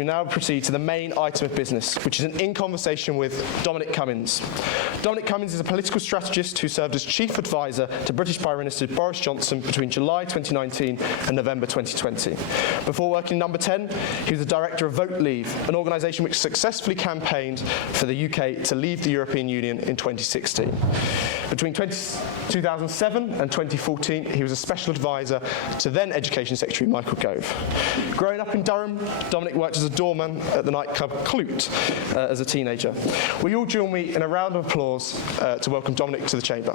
we now proceed to the main item of business, which is an In Conversation with Dominic Cummings. Dominic Cummings is a political strategist who served as Chief Advisor to British Prime Minister Boris Johnson between July 2019 and November 2020. Before working in Number 10, he was the Director of Vote Leave, an organisation which successfully campaigned for the UK to leave the European Union in 2016. Between 2007 and 2014, he was a Special Advisor to then Education Secretary Michael Gove. Growing up in Durham, Dominic worked as a doorman at the nightclub Clute as a teenager. Will you all join me in a round of applause to welcome Dominic to the chamber?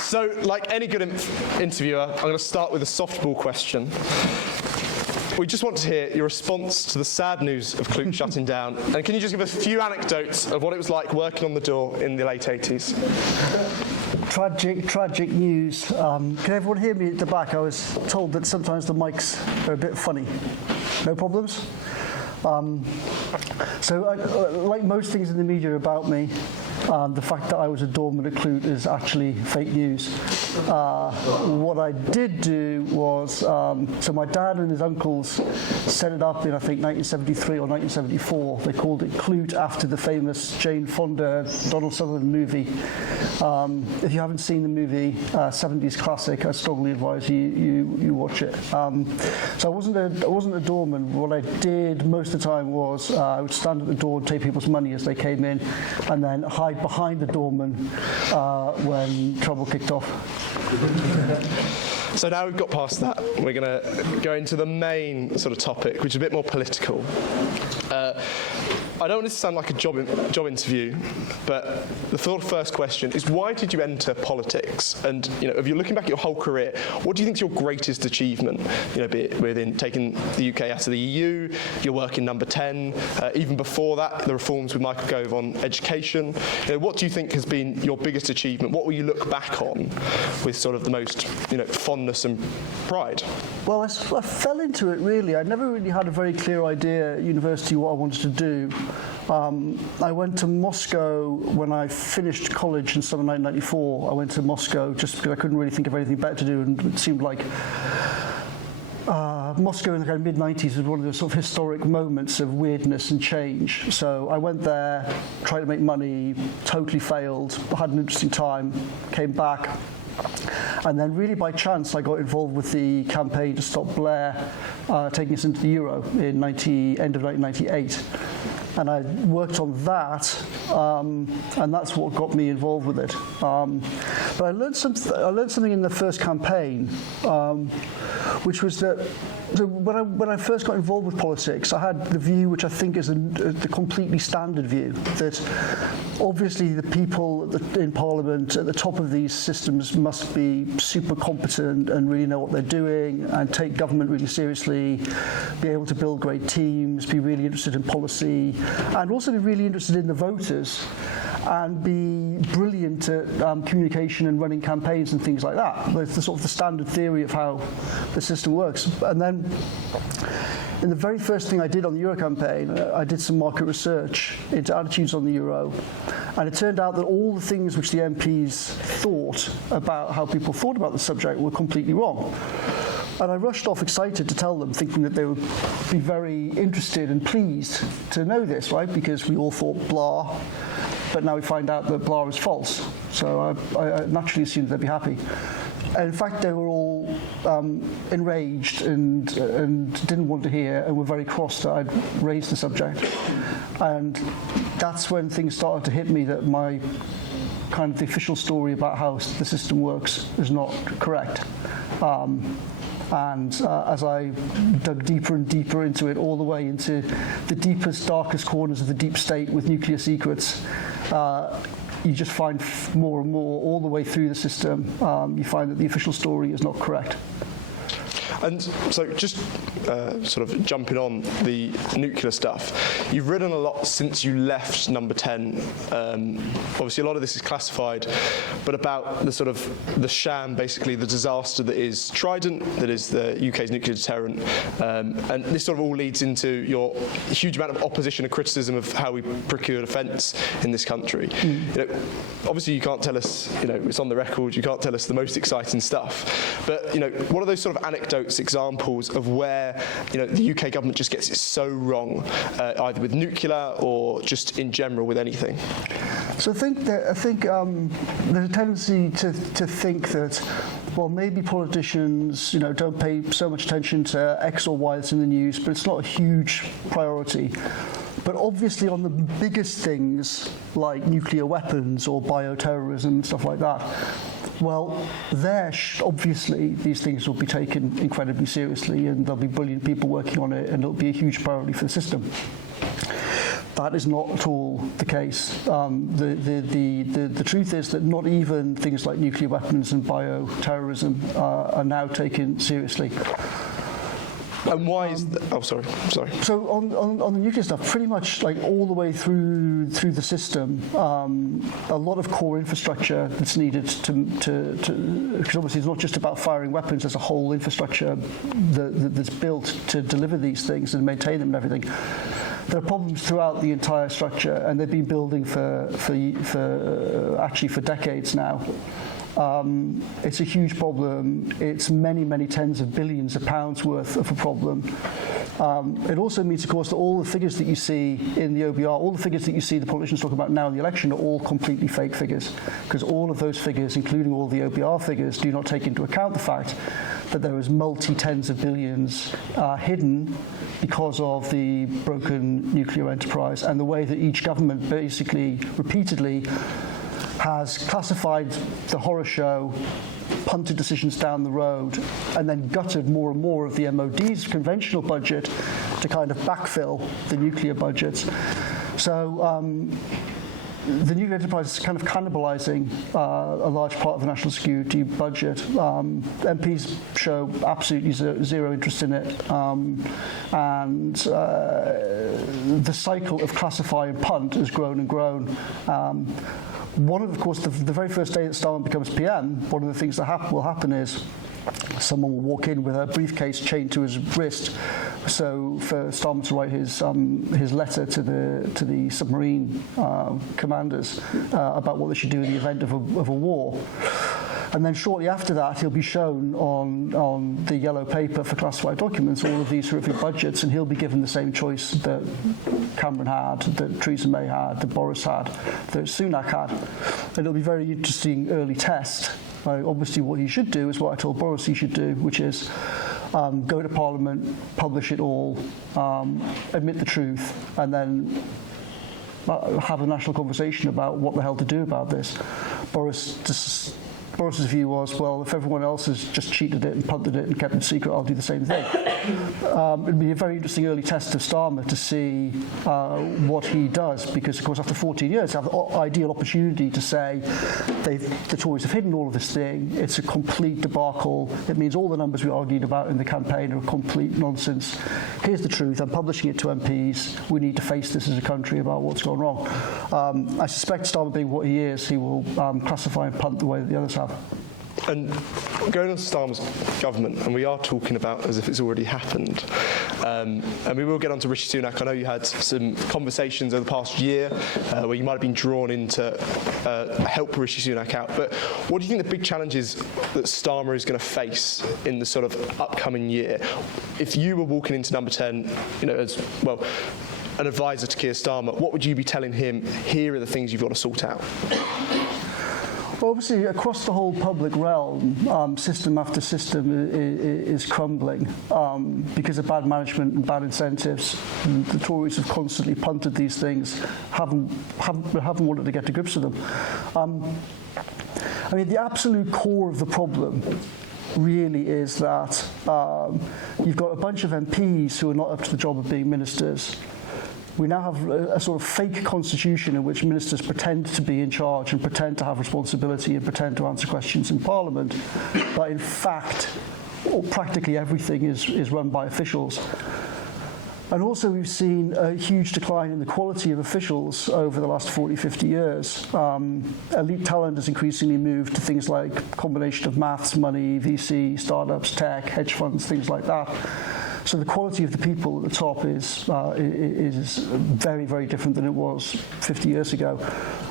So, like any good interviewer, I'm going to start with a softball question. We just want to hear your response to the sad news of Clute shutting down. And can you just give us a few anecdotes of what it was like working on the door in the late 80s? Tragic news. Can everyone hear me at the back? I was told that sometimes the mics are a bit funny. No problems? Like most things in the media about me, the fact that I was a doorman at Clute is actually fake news. What I did do was, so my dad and his uncles set it up in, I think, 1973 or 1974. They called it Clute after the famous Jane Fonda, Donald Sutherland movie. If you haven't seen the movie, 70s classic, I strongly advise you watch it. So I wasn't a doorman. What I did most of the time was I would stand at the door and take people's money as they came in, and then hide behind the doorman when trouble kicked off. So now we've got past that, we're going to go into the main sort of topic, which is a bit more political. I don't want this to sound like a job interview, but the first question is, why did you enter politics? And if you're looking back at your whole career, what do you think is your greatest achievement? Be it within taking the UK out of the EU, your work in Number 10, even before that, the reforms with Michael Gove on education. What do you think has been your biggest achievement? What will you look back on with sort of the most fondness and pride? Well, I fell into it really. I never really had a very clear idea at university what I wanted to do. I went to Moscow when I finished college in summer 1994. I went to Moscow just because I couldn't really think of anything better to do, and it seemed like Moscow in the kind of mid-90s was one of those sort of historic moments of weirdness and change. So I went there, tried to make money, totally failed, had an interesting time, came back. And then really by chance I got involved with the campaign to stop Blair taking us into the Euro in end of 1998. And I worked on that, and that's what got me involved with it. But I learned something in the first campaign, which was that when I first got involved with politics, I had the view, which I think is the completely standard view, that obviously the people in Parliament at the top of these systems must be super competent and really know what they're doing and take government really seriously, be able to build great teams, be really interested in policy, and also be really interested in the voters and be brilliant at communication and running campaigns and things like that. It's the sort of the standard theory of how the system works. And then in the very first thing I did on the Euro campaign, I did some market research into attitudes on the Euro, and it turned out that all the things which the MPs thought about how people thought about the subject were completely wrong. And I rushed off excited to tell them, thinking that they would be very interested and pleased to know this, right? Because we all thought blah, but now we find out that blah is false. So I naturally assumed they'd be happy. And in fact, they were all enraged and didn't want to hear, and were very cross that I'd raised the subject. And that's when things started to hit me that my kind of the official story about how the system works is not correct. And as I dug deeper and deeper into it, all the way into the deepest, darkest corners of the deep state with nuclear secrets, you just find more and more, all the way through the system, you find that the official story is not correct. And so just sort of jumping on the nuclear stuff, you've written a lot since you left Number 10. Obviously, a lot of this is classified, but about the sort of the sham, basically the disaster that is Trident, that is the UK's nuclear deterrent, and this sort of all leads into your huge amount of opposition and criticism of how we procure defence in this country. You know, obviously, you can't tell us, you know, it's on the record, you can't tell us the most exciting stuff, but, you know, what are those sort of anecdotes, examples of where, you know, the UK government just gets it so wrong, either with nuclear or just in general with anything? So I think there's a tendency to think that, well, maybe politicians, you know, don't pay so much attention to X or Y that's in the news, but it's not a huge priority. But obviously on the biggest things like nuclear weapons or bioterrorism and stuff like that, well, obviously these things will be taken incredibly seriously, and there'll be brilliant people working on it, and it'll be a huge priority for the system. That is not at all the case. The truth is that not even things like nuclear weapons and bioterrorism are now taken seriously. And why is that? Oh, sorry. So on the nuclear stuff, pretty much like all the way through the system, a lot of core infrastructure that's needed because obviously it's not just about firing weapons. There's a whole infrastructure that's built to deliver these things and maintain them and everything. There are problems throughout the entire structure, and they've been building for decades now. It's a huge problem. It's many tens of billions of pounds worth of a problem. It also means, of course, that all the figures that you see in the OBR, all the figures that you see the politicians talk about now in the election, are all completely fake figures, because all of those figures, including all the OBR figures, do not take into account the fact that there is multi-tens of billions hidden because of the broken nuclear enterprise and the way that each government basically repeatedly has classified the horror show, punted decisions down the road, and then gutted more and more of the MOD's conventional budget to kind of backfill the nuclear budgets. So the nuclear enterprise is kind of cannibalising a large part of the national security budget. MPs show absolutely zero interest in it, and the cycle of classify and punt has grown and grown. Of course, the very first day that Starmer becomes PM, one of the things that will happen is someone will walk in with a briefcase chained to his wrist, so for Starmer to write his letter to the submarine commanders about what they should do in the event of a war. And then shortly after that, he'll be shown on the yellow paper for classified documents all of these horrific budgets, and he'll be given the same choice that Cameron had, that Theresa May had, that Boris had, that Sunak had. And it'll be a very interesting early test. Obviously, what he should do is what I told Boris he should do, which is go to Parliament, publish it all, admit the truth, and then have a national conversation about what the hell to do about this. Boris's view was, well, if everyone else has just cheated it and punted it and kept it secret, I'll do the same thing. It'd be a very interesting early test of Starmer to see what he does, because, of course, after 14 years, they have the ideal opportunity to say the Tories have hidden all of this thing. It's a complete debacle. It means all the numbers we argued about in the campaign are complete nonsense. Here's the truth. I'm publishing it to MPs. We need to face this as a country about what's gone wrong. I suspect Starmer being what he is, he will classify and punt the way that the others have. And going on to Starmer's government, and we are talking about as if it's already happened, and we will get on to Rishi Sunak. I know you had some conversations over the past year where you might have been drawn in to help Rishi Sunak out, but what do you think the big challenges that Starmer is going to face in the sort of upcoming year? If you were walking into Number 10, you know, as well, an advisor to Keir Starmer, what would you be telling him? Here are the things you've got to sort out. Well, obviously, across the whole public realm, system after system is crumbling because of bad management and bad incentives. And the Tories have constantly punted these things, haven't wanted to get to grips with them. I mean, the absolute core of the problem really is that you've got a bunch of MPs who are not up to the job of being ministers. We now have a sort of fake constitution in which ministers pretend to be in charge and pretend to have responsibility and pretend to answer questions in Parliament, but in fact practically everything is run by officials. And also we've seen a huge decline in the quality of officials over the last 40, 50 years. Elite talent has increasingly moved to things like a combination of maths, money, VC, startups, tech, hedge funds, things like that. So the quality of the people at the top is very, very different than it was 50 years ago.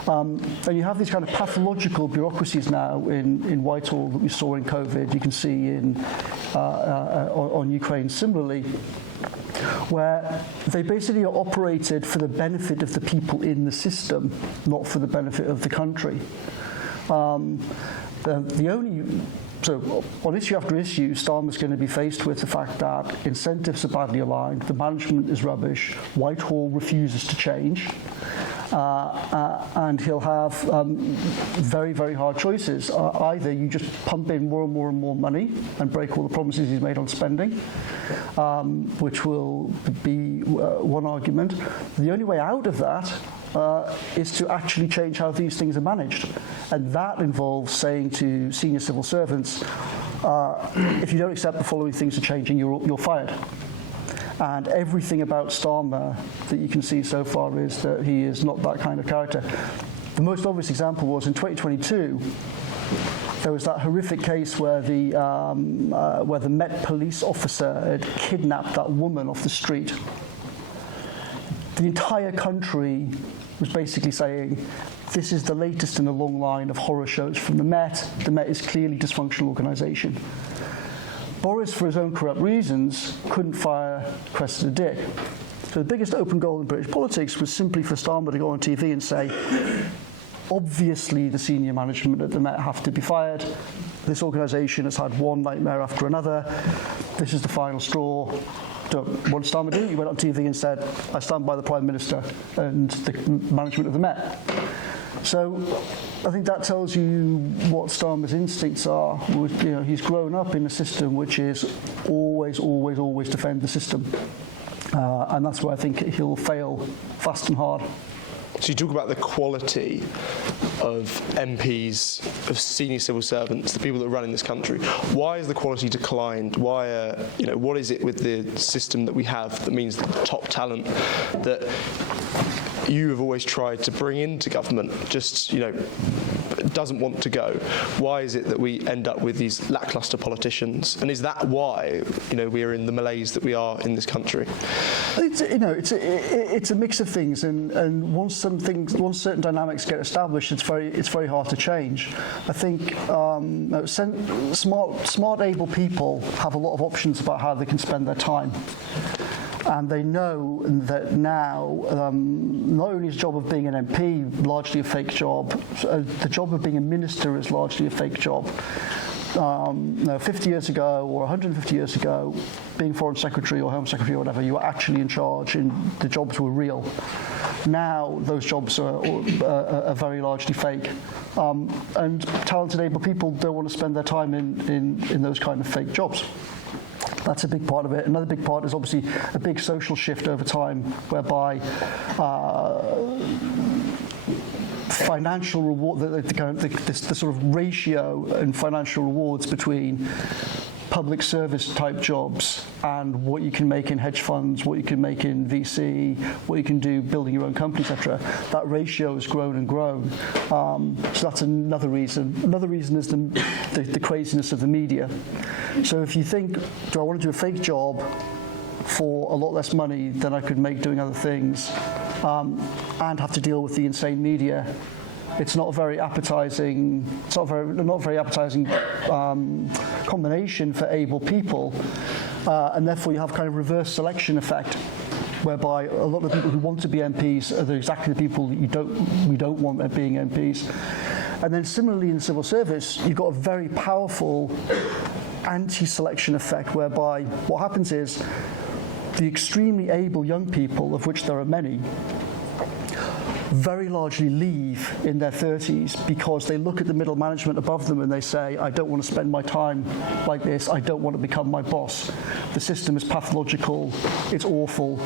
And you have these kind of pathological bureaucracies now in Whitehall that we saw in COVID. You can see on Ukraine similarly, where they basically are operated for the benefit of the people in the system, not for the benefit of the country. So on issue after issue, Starmer's going to be faced with the fact that incentives are badly aligned, the management is rubbish, Whitehall refuses to change, and he'll have very, very hard choices. Either you just pump in more and more and more money and break all the promises he's made on spending, which will be one argument. The only way out of that is to actually change how these things are managed. And that involves saying to senior civil servants, if you don't accept the following things are changing, you're fired. And everything about Starmer that you can see so far is that he is not that kind of character. The most obvious example was in 2022, there was that horrific case where the Met police officer had kidnapped that woman off the street. The entire country was basically saying, this is the latest in a long line of horror shows from the Met. The Met is clearly a dysfunctional organisation. Boris, for his own corrupt reasons, couldn't fire Cressida Dick. So the biggest open goal in British politics was simply for Starmer to go on TV and say, obviously the senior management at the Met have to be fired. This organisation has had one nightmare after another. This is the final straw. What did Starmer do? He went on TV and said, I stand by the Prime Minister and the management of the Met. So I think that tells you what Starmer's instincts are. He's grown up in a system which is always, always, always defend the system. And that's where I think he'll fail fast and hard. So you talk about the quality of MPs, of senior civil servants, the people that run in this country. Why has the quality declined? Why, what is it with the system that we have that means that the top talent that you have always tried to bring into government just, doesn't want to go? Why is it that we end up with these lacklustre politicians? And is that why, we are in the malaise that we are in this country? It's a mix of things, and once certain dynamics get established, it's very hard to change. I think smart, able people have a lot of options about how they can spend their time. And they know that now, not only is the job of being an MP largely a fake job, the job of being a minister is largely a fake job. 50 years ago or 150 years ago, being Foreign Secretary or Home Secretary or whatever, you were actually in charge and the jobs were real. Now those jobs are very largely fake. And talented, able people don't want to spend their time in those kind of fake jobs. That's a big part of it. Another big part is obviously a big social shift over time, whereby financial reward, the sort of ratio in financial rewards between public service type jobs and what you can make in hedge funds, what you can make in VC, what you can do building your own company, etc. That ratio has grown and grown. So that's another reason. Another reason is the craziness of the media. So if you think, do I want to do a fake job for a lot less money than I could make doing other things, and have to deal with the insane media? It's not a very appetizing. It's not very appetizing combination for able people, and therefore you have kind of reverse selection effect, whereby a lot of the people who want to be MPs are exactly the people that we don't want being MPs. And then similarly in the civil service, you've got a very powerful anti-selection effect, whereby what happens is the extremely able young people, of which there are many, very largely leave in their 30s because they look at the middle management above them and they say, I don't want to spend my time like this, I don't want to become my boss. The system is pathological, it's awful.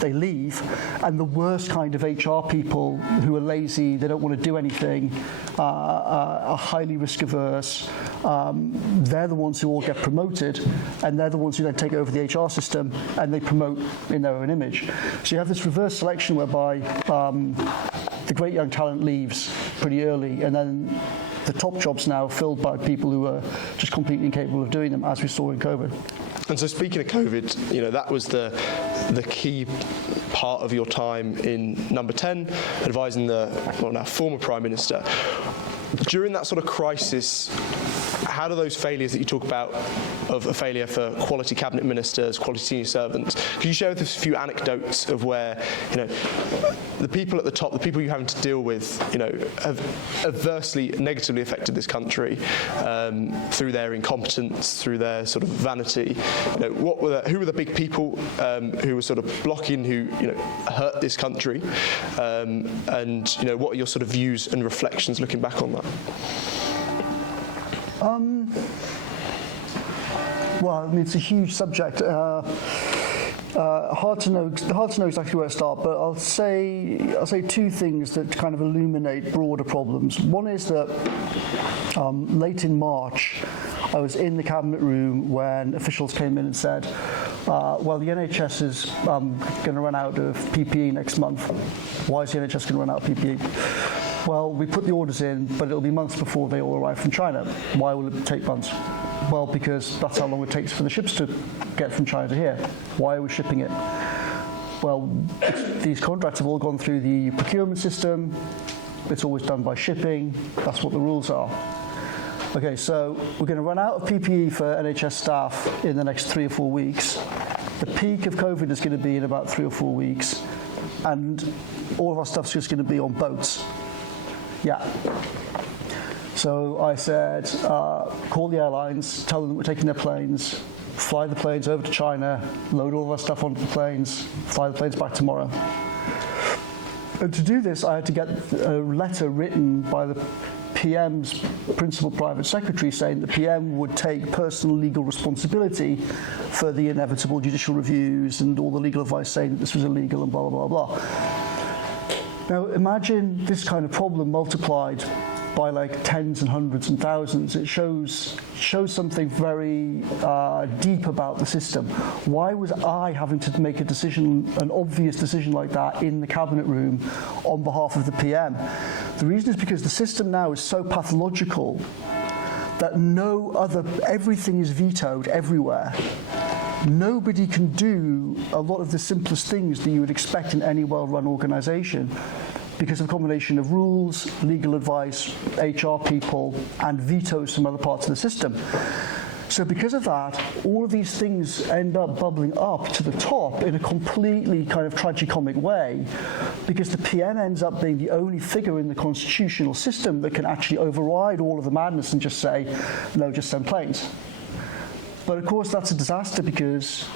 They leave, and the worst kind of HR people who are lazy, they don't want to do anything, are highly risk averse, they're the ones who all get promoted, and they're the ones who then take over the HR system and they promote in their own image. So you have this reverse selection whereby the great young talent leaves pretty early, and then the top jobs now are filled by people who are just completely incapable of doing them, as we saw in COVID. And so speaking of COVID, that was the key part of your time in Number 10, advising the now former Prime Minister. During that sort of crisis, how do those failures that you talk about of a failure for quality cabinet ministers, quality senior servants, could you share with us a few anecdotes of where, the people at the top, the people you're having to deal with, have adversely, negatively affected this country through their incompetence, through their sort of vanity? Who were the big people who were sort of blocking, who hurt this country? And what are your sort of views and reflections looking back on that? Well, it's a huge subject. Hard to know exactly where to start, but I'll say two things that kind of illuminate broader problems. One is that late in March, I was in the cabinet room when officials came in and said, well, the NHS is going to run out of PPE next month. Why is the NHS going to run out of PPE? Well, we put the orders in, but it'll be months before they all arrive from China. Why will it take months? Well, because that's how long it takes for the ships to get from China to here. Why are we shipping it? Well, these contracts have all gone through the procurement system. It's always done by shipping. That's what the rules are. Okay, so we're going to run out of PPE for NHS staff in the next 3 or 4 weeks. The peak of COVID is going to be in about 3 or 4 weeks, and all of our stuff's just going to be on boats. Yeah. So I said, call the airlines, tell them that we're taking their planes, fly the planes over to China, load all of our stuff onto the planes, fly the planes back tomorrow. And to do this, I had to get a letter written by the PM's principal private secretary saying the PM would take personal legal responsibility for the inevitable judicial reviews and all the legal advice saying that this was illegal and blah, blah, blah, blah. Now, imagine this kind of problem multiplied by like tens and hundreds and thousands. It shows something very deep about the system. Why was I having to make a decision, an obvious decision like that in the cabinet room on behalf of the PM? The reason is because the system now is so pathological that everything is vetoed everywhere. Nobody can do a lot of the simplest things that you would expect in any well-run organisation because of a combination of rules, legal advice, HR people, and vetoes from other parts of the system. So because of that, all of these things end up bubbling up to the top in a completely kind of tragicomic way, because the PM ends up being the only figure in the constitutional system that can actually override all of the madness and just say, no, just send planes. But of course that's a disaster because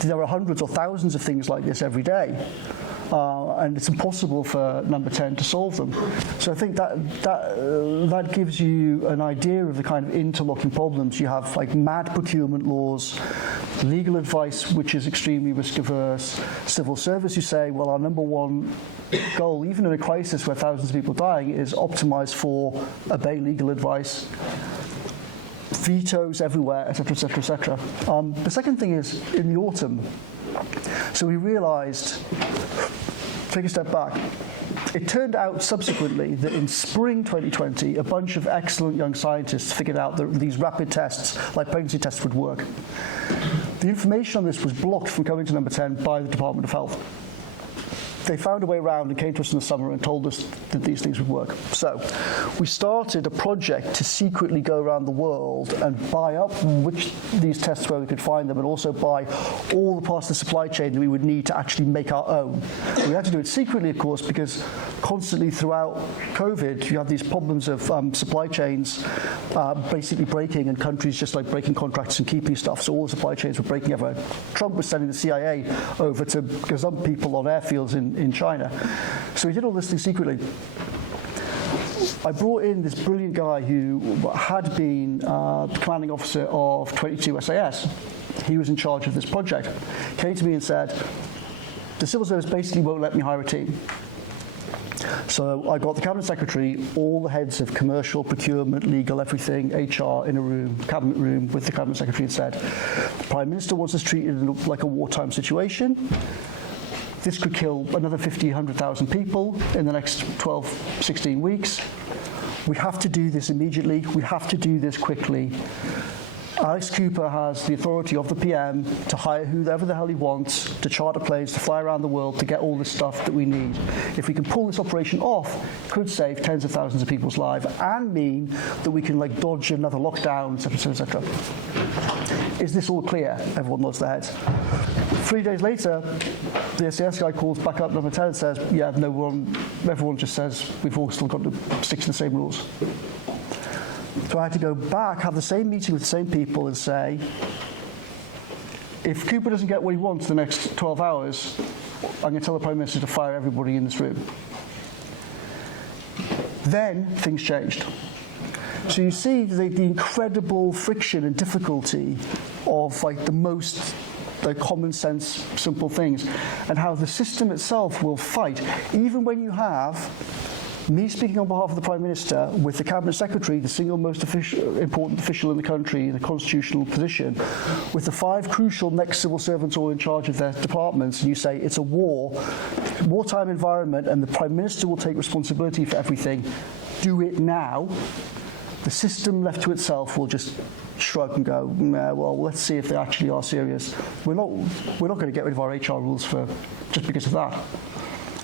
there are hundreds or thousands of things like this every day. And it's impossible for Number 10 to solve them. So I think that gives you an idea of the kind of interlocking problems. You have like mad procurement laws, legal advice which is extremely risk averse, civil service who say, well, our number one goal, even in a crisis where thousands of people are dying, is optimize for obey legal advice. Vetoes everywhere, etc., etc., etc. The second thing is in the autumn. So we realised, take a step back, it turned out subsequently that in spring 2020, a bunch of excellent young scientists figured out that these rapid tests, like pregnancy tests, would work. The information on this was blocked from coming to Number 10 by the Department of Health. They found a way around and came to us in the summer and told us that these things would work. So we started a project to secretly go around the world and buy up these tests where we could find them, and also buy all the parts of the supply chain that we would need to actually make our own. We had to do it secretly, of course, because constantly throughout COVID, you have these problems of supply chains basically breaking, and countries just like breaking contracts and keeping stuff. So all the supply chains were breaking everywhere. Trump was sending the CIA over to gazump people on airfields in China. So we did all this thing secretly. I brought in this brilliant guy who had been the commanding officer of 22 SAS. He was in charge of this project. Came to me and said, the civil service basically won't let me hire a team. So I got the Cabinet Secretary, all the heads of commercial, procurement, legal, everything, HR in a room, Cabinet room with the Cabinet Secretary, and said, the Prime Minister wants us treated like a wartime situation. This could kill another 50, 100,000 people in the next 12, 16 weeks. We have to do this immediately. We have to do this quickly. Alex Cooper has the authority of the PM to hire whoever the hell he wants, to charter planes, to fly around the world, to get all the stuff that we need. If we can pull this operation off, it could save tens of thousands of people's lives and mean that we can dodge another lockdown, etc., etc. Is this all clear? Everyone nods their heads. 3 days later, the SAS guy calls back up number 10 and says, yeah, everyone just says we've all still got to stick to the same rules. So I had to go back, have the same meeting with the same people and say, if Cooper doesn't get what he wants the next 12 hours, I'm going to tell the Prime Minister to fire everybody in this room. Then things changed. So you see the incredible friction and difficulty of the most common sense, simple things, and how the system itself will fight, even when you have me speaking on behalf of the Prime Minister with the Cabinet Secretary, the single most important official in the country in a constitutional position, with the 5 crucial next civil servants all in charge of their departments, and you say it's a wartime environment and the Prime Minister will take responsibility for everything, do it now. The system left to itself will just shrug and go, nah, well, let's see if they actually are serious. We're not going to get rid of our HR rules just because of that.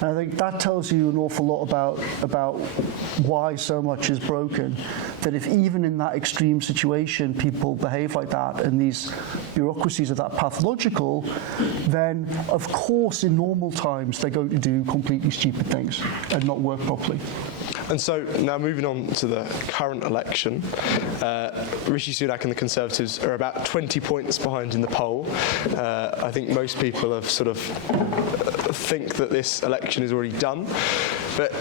And I think that tells you an awful lot about why so much is broken, that if even in that extreme situation people behave like that and these bureaucracies are that pathological, then of course in normal times they're going to do completely stupid things and not work properly. And so now moving on to the current election, Rishi Sunak and the Conservatives are about 20 points behind in the poll. I think most people have sort of think that this election is already done. But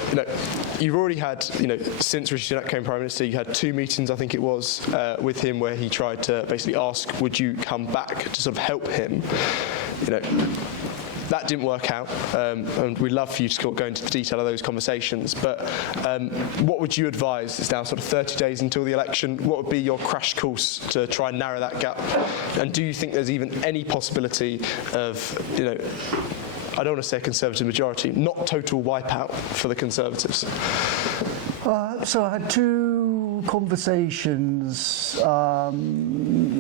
you've already had, since Rishi Sunak became Prime Minister, you had 2 meetings, I think it was, with him where he tried to basically ask, would you come back to sort of help him? That didn't work out, and we'd love for you to go into the detail of those conversations. But what would you advise? It's now sort of 30 days until the election. What would be your crash course to try and narrow that gap? And do you think there's even any possibility of, I don't want to say a Conservative majority, not total wipeout for the Conservatives? So I had 2 conversations.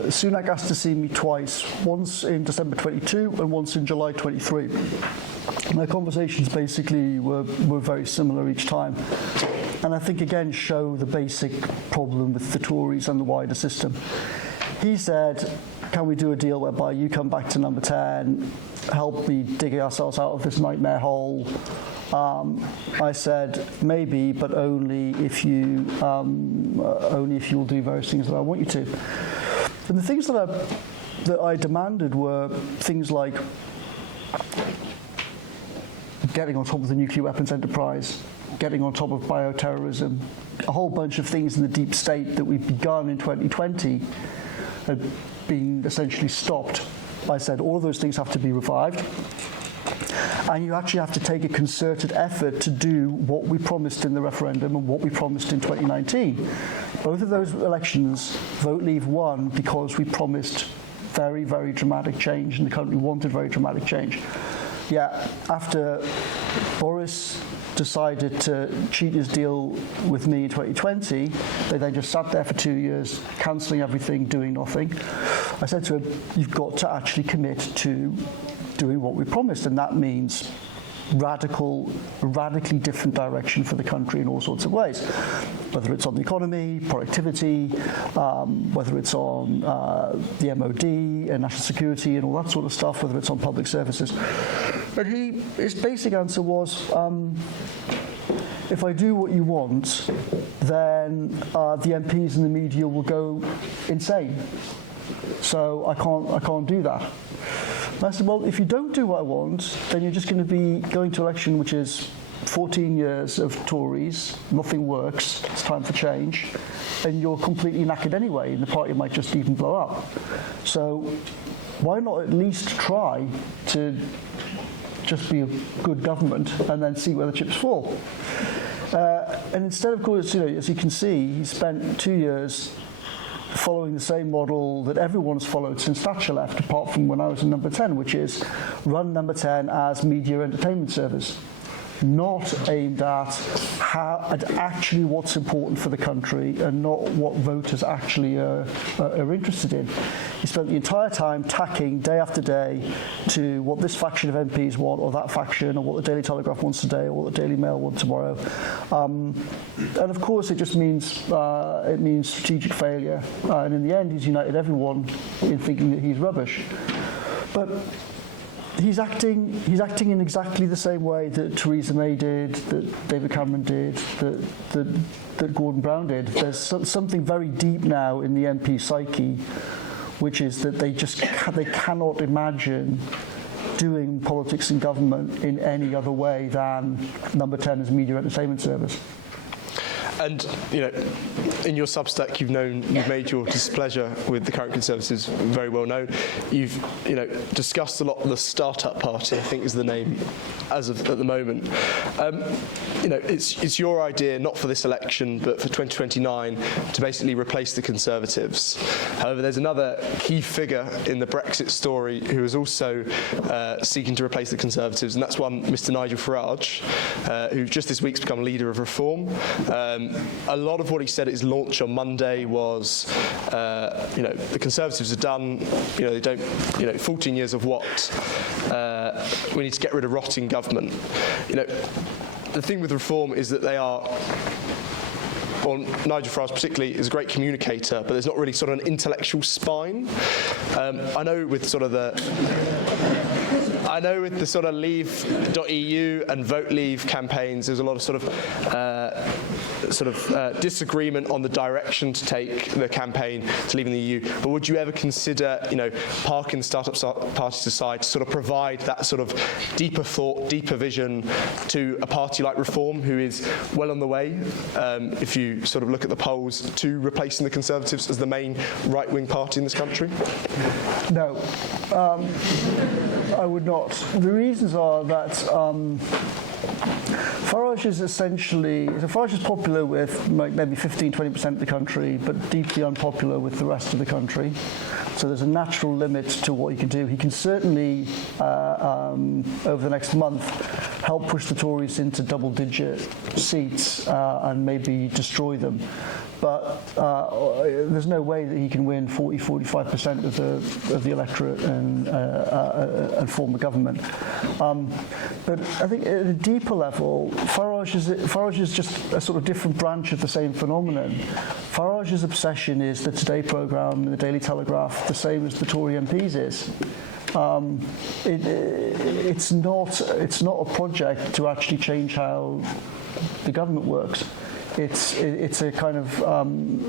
Sunak asked to see me twice, once in December 22 and once in July 23. My conversations basically were very similar each time. And I think, again, show the basic problem with the Tories and the wider system. He said, can we do a deal whereby you come back to number 10, help me dig ourselves out of this nightmare hole? I said maybe, but only if you'll do various things that I want you to. And the things that I demanded were things like getting on top of the nuclear weapons enterprise, getting on top of bioterrorism, a whole bunch of things in the deep state that we've begun in 2020 had been essentially stopped. I said all of those things have to be revived. And you actually have to take a concerted effort to do what we promised in the referendum and what we promised in 2019. Both of those elections, Vote Leave won because we promised very, very dramatic change and the country wanted very dramatic change. Yeah, after Boris decided to cheat his deal with me in 2020, they then just sat there for 2 years, cancelling everything, doing nothing. I said to him, you've got to actually commit to doing what we promised, and that means radically different direction for the country in all sorts of ways, whether it's on the economy, productivity, whether it's on the MOD and national security and all that sort of stuff, whether it's on public services. But his basic answer was, if I do what you want, then the MPs and the media will go insane. So I can't do that. And I said, well, if you don't do what I want, then you're just going to be going to election, which is 14 years of Tories, nothing works, it's time for change, and you're completely knackered anyway, and the party might just even blow up. So why not at least try to just be a good government and then see where the chips fall. And instead, of course, as you can see, he spent 2 years following the same model that everyone's followed since Thatcher left, apart from when I was in Number 10, which is run Number 10 as media entertainment service, not aimed at actually what's important for the country and not what voters actually are interested in. He spent the entire time tacking day after day to what this faction of MPs want, or that faction, or what the Daily Telegraph wants today, or what the Daily Mail wants tomorrow. And of course, it just means strategic failure. And in the end, he's united everyone in thinking that he's rubbish. But he's acting in exactly the same way that Theresa May did, that David Cameron did, that Gordon Brown did. There's something very deep now in the MP psyche, which is that they cannot imagine doing politics and government in any other way than Number 10 as media entertainment service. And in your Substack, you've made your displeasure with the current Conservatives very well known. You've discussed a lot. The Startup Party, I think, is the name as of at the moment. It's your idea, not for this election, but for 2029, to basically replace the Conservatives. However, there's another key figure in the Brexit story who is also seeking to replace the Conservatives, and that's one Mr. Nigel Farage, who just this week's become leader of Reform. A lot of what he said at his launch on Monday was, the Conservatives are done. They don't. 14 years of what? We need to get rid of rotting government. The thing with Reform is that they are. Well, Nigel Farage particularly is a great communicator, but there's not really sort of an intellectual spine. I know with the sort of Leave.eu and Vote Leave campaigns, there's a lot of disagreement on the direction to take the campaign to leaving the EU. But would you ever consider, parking the Startup Party's aside, to sort of provide that sort of deeper thought, deeper vision to a party like Reform, who is well on the way, if you sort of look at the polls, to replacing the Conservatives as the main right-wing party in this country? No, I would not. The reasons are that Farage is popular with maybe 15-20% of the country, but deeply unpopular with the rest of the country. So there's a natural limit to what he can do. He can certainly, over the next month, help push the Tories into double-digit seats and maybe destroy them. But there's no way that he can win 40-45% of the electorate and form a government. But I think at a deeper level, Farage is just a sort of different branch of the same phenomenon. Farage's obsession is the Today programme and the Daily Telegraph, the same as the Tory MPs is. It's not a project to actually change how the government works. It's a kind of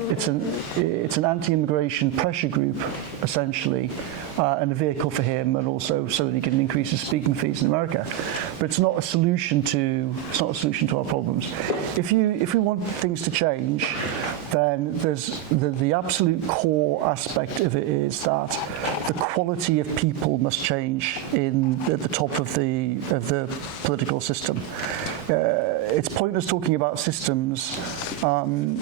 it's an anti-immigration pressure group, essentially, and a vehicle for him, and also so that he can increase his speaking fees in America. But it's not a solution to our problems. If we want things to change, then there's the absolute core aspect of it is that the quality of people must change at the top of the political system. It's pointless talking about systems and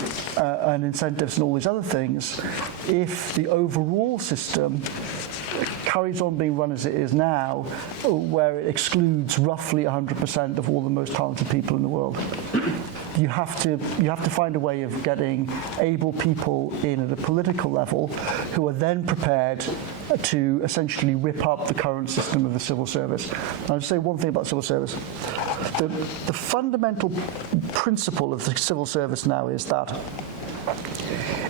incentives and all these other things if the overall system carries on being run as it is now, where it excludes roughly 100% of all the most talented people in the world. You have to find a way of getting able people in at a political level who are then prepared to essentially rip up the current system of the civil service. I'll just say one thing about civil service. The fundamental principle of the civil service now is that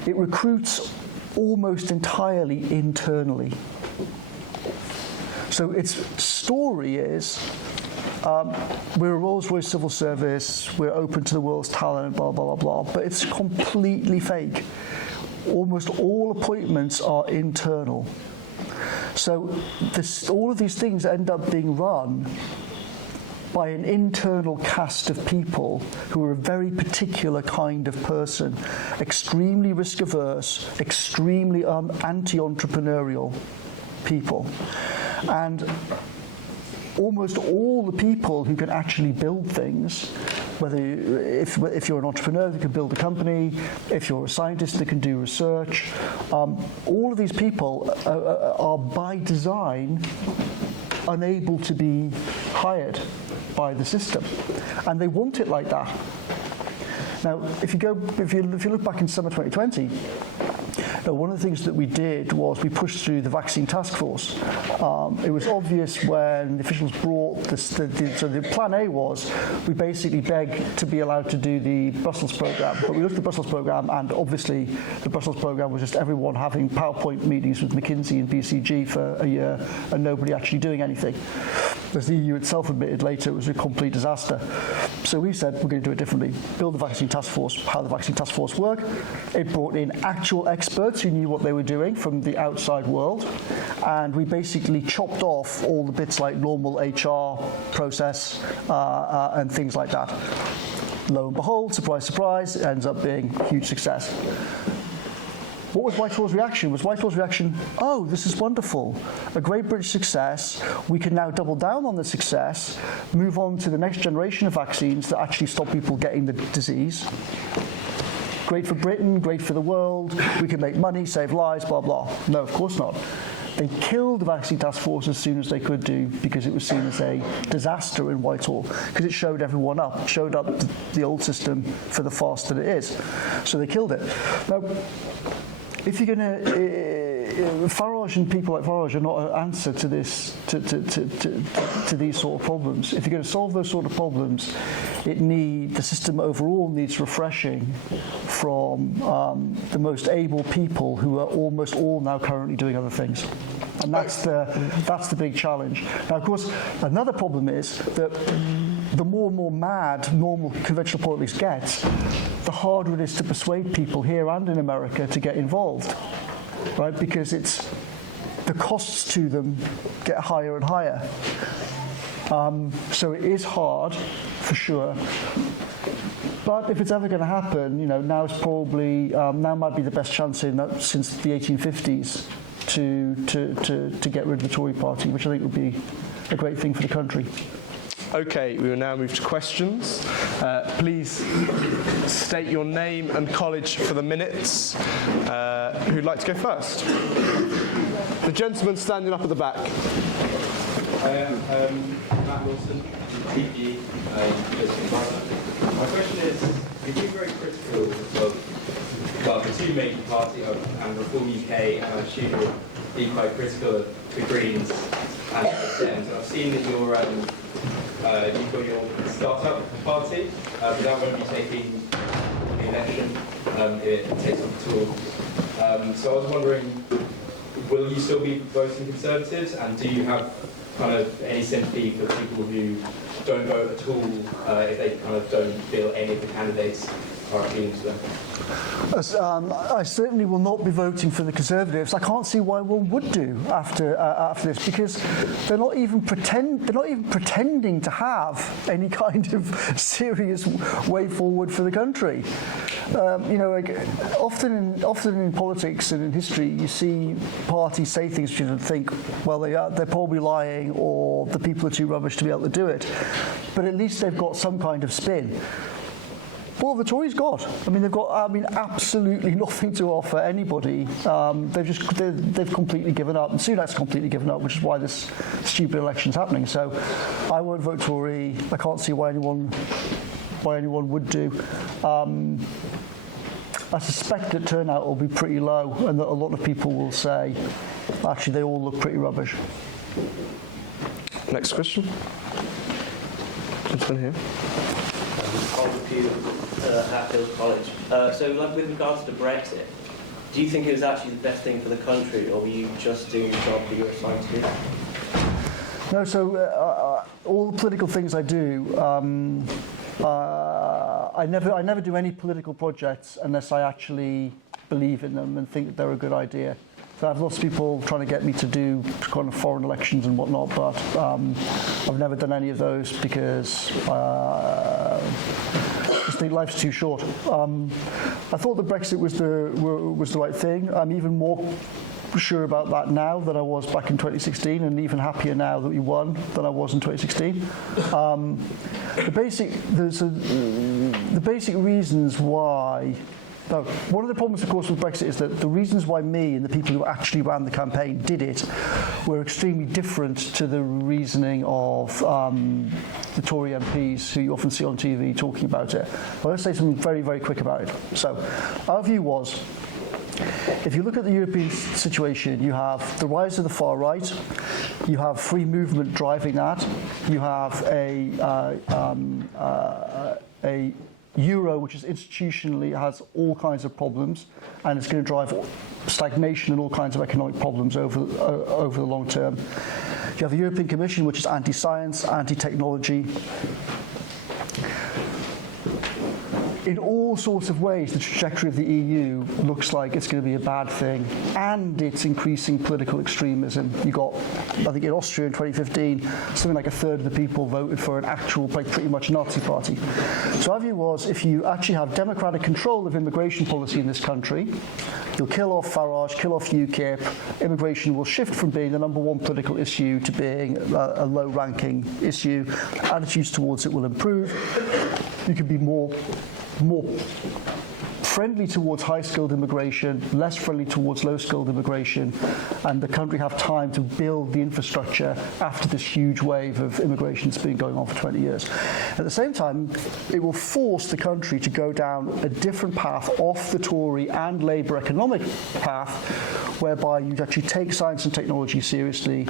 it recruits almost entirely internally. So its story is, we're a Rolls-Royce civil service, we're open to the world's talent, blah, blah, blah, blah, but it's completely fake. Almost all appointments are internal. So all of these things end up being run by an internal cast of people who are a very particular kind of person, extremely risk-averse, extremely anti-entrepreneurial people. And almost all the people who can actually build things, whether if you're an entrepreneur that can build a company, if you're a scientist that can do research, all of these people are by design unable to be hired by the system, and they want it like that. Now, if you look back in summer 2020, one of the things that we did was we pushed through the vaccine task force. It was obvious when the officials brought this. So the plan A was we basically begged to be allowed to do the Brussels programme, but we looked at the Brussels programme, and obviously the Brussels programme was just everyone having PowerPoint meetings with McKinsey and BCG for a year and nobody actually doing anything. As the EU itself admitted later, it was a complete disaster. So we said we're going to do it differently. Build the vaccine task force. How the vaccine task force work? It brought in actual experts who knew what they were doing from the outside world, and we basically chopped off all the bits like normal HR process and things like that. Lo and behold, surprise, surprise, it ends up being a huge success. What was Whitehall's reaction? Was Whitehall's reaction, oh, this is wonderful, a great British success, we can now double down on the success, move on to the next generation of vaccines that actually stop people getting the disease. Great for Britain, great for the world, we can make money, save lives, blah, blah. No, of course not. They killed the vaccine task force as soon as they could do because it was seen as a disaster in Whitehall, because it showed everyone up, it showed up the old system for the farce that it is. So they killed it. Now, if you're going to, Farage and people like Farage are not an answer to this, to these sort of problems. If you're going to solve those sort of problems, the system overall needs refreshing from the most able people who are almost all now currently doing other things. And that's the big challenge. Now, of course, another problem is that the more and more mad normal conventional politics gets, the harder it is to persuade people here and in America to get involved, right? Because the costs to them get higher and higher. So it is hard, for sure. But if it's ever going to happen, now is probably now might be the best chance since the 1850s to get rid of the Tory party, which I think would be a great thing for the country. Okay, we will now move to questions. Please state your name and college for the minutes. Who'd like to go first? The gentleman standing up at the back. I am Matt Wilson, TG. My question is, you've been very critical of the two major parties and Reform UK, and I assume you'll be quite critical of the Greens and the Dems. I've seen that you've got your start-up party, but that won't be taking the election if it takes off at all. So I was wondering, will you still be voting Conservatives, and do you have kind of any sympathy for people who don't vote at all if they kind of don't feel any of the candidates are appealing to them? I certainly will not be voting for the Conservatives. I can't see why one would do after this, because they're not even pretending to have any kind of serious way forward for the country. Often in politics and in history, you see parties say things which you think, well, they're probably lying, or the people are too rubbish to be able to do it. But at least they've got some kind of spin. Well, the Tories got. They've got absolutely nothing to offer anybody. They've completely given up, and Sunak's completely given up, which is why this stupid election's happening. So, I won't vote Tory. I can't see why anyone would do. I suspect that turnout will be pretty low, and that a lot of people will say, actually, they all look pretty rubbish. Next question. Gentleman here. Hatfield College. With regards to Brexit, do you think it was actually the best thing for the country, or were you just doing the job that you were assigned to do? No, so all the political things I do, I never do any political projects unless I actually believe in them and think that they're a good idea. So I have lots of people trying to get me to do kind of foreign elections and whatnot, but I've never done any of those because I just think life's too short. I thought that Brexit was the right thing. I'm even more sure about that now than I was back in 2016, and even happier now that we won than I was in 2016. The basic reasons why. Now, one of the problems, of course, with Brexit is that the reasons why me and the people who actually ran the campaign did it were extremely different to the reasoning of the Tory MPs who you often see on TV talking about it. But let's say something very, very quick about it. So, our view was, if you look at the European situation, you have the rise of the far right, you have free movement driving that, you have a euro which is institutionally has all kinds of problems, and it's going to drive stagnation and all kinds of economic problems over the long term. You have a European Commission which is anti-science, anti-technology. In all sorts of ways, the trajectory of the EU looks like it's going to be a bad thing, and it's increasing political extremism. You got, I think in Austria in 2015, something like a third of the people voted for an actual, like, pretty much Nazi party. So our view was, if you actually have democratic control of immigration policy in this country, you'll kill off Farage, kill off UKIP, immigration will shift from being the #1 political issue to being a low-ranking issue. Attitudes towards it will improve. You can be more friendly towards high-skilled immigration, less friendly towards low-skilled immigration, and the country have time to build the infrastructure after this huge wave of immigration that's been going on for 20 years. At the same time, it will force the country to go down a different path off the Tory and Labour economic path, whereby you actually take science and technology seriously,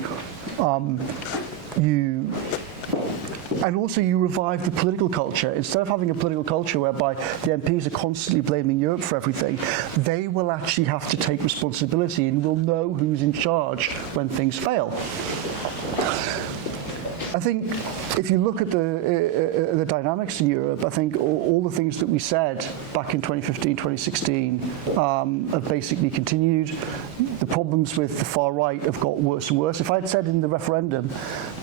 and also you revive the political culture. Instead of having a political culture whereby the MPs are constantly blaming Europe for everything, they will actually have to take responsibility and will know who's in charge when things fail. I think if you look at the dynamics in Europe, I think all the things that we said back in 2015, 2016 have basically continued. The problems with the far right have got worse and worse. If I'd said in the referendum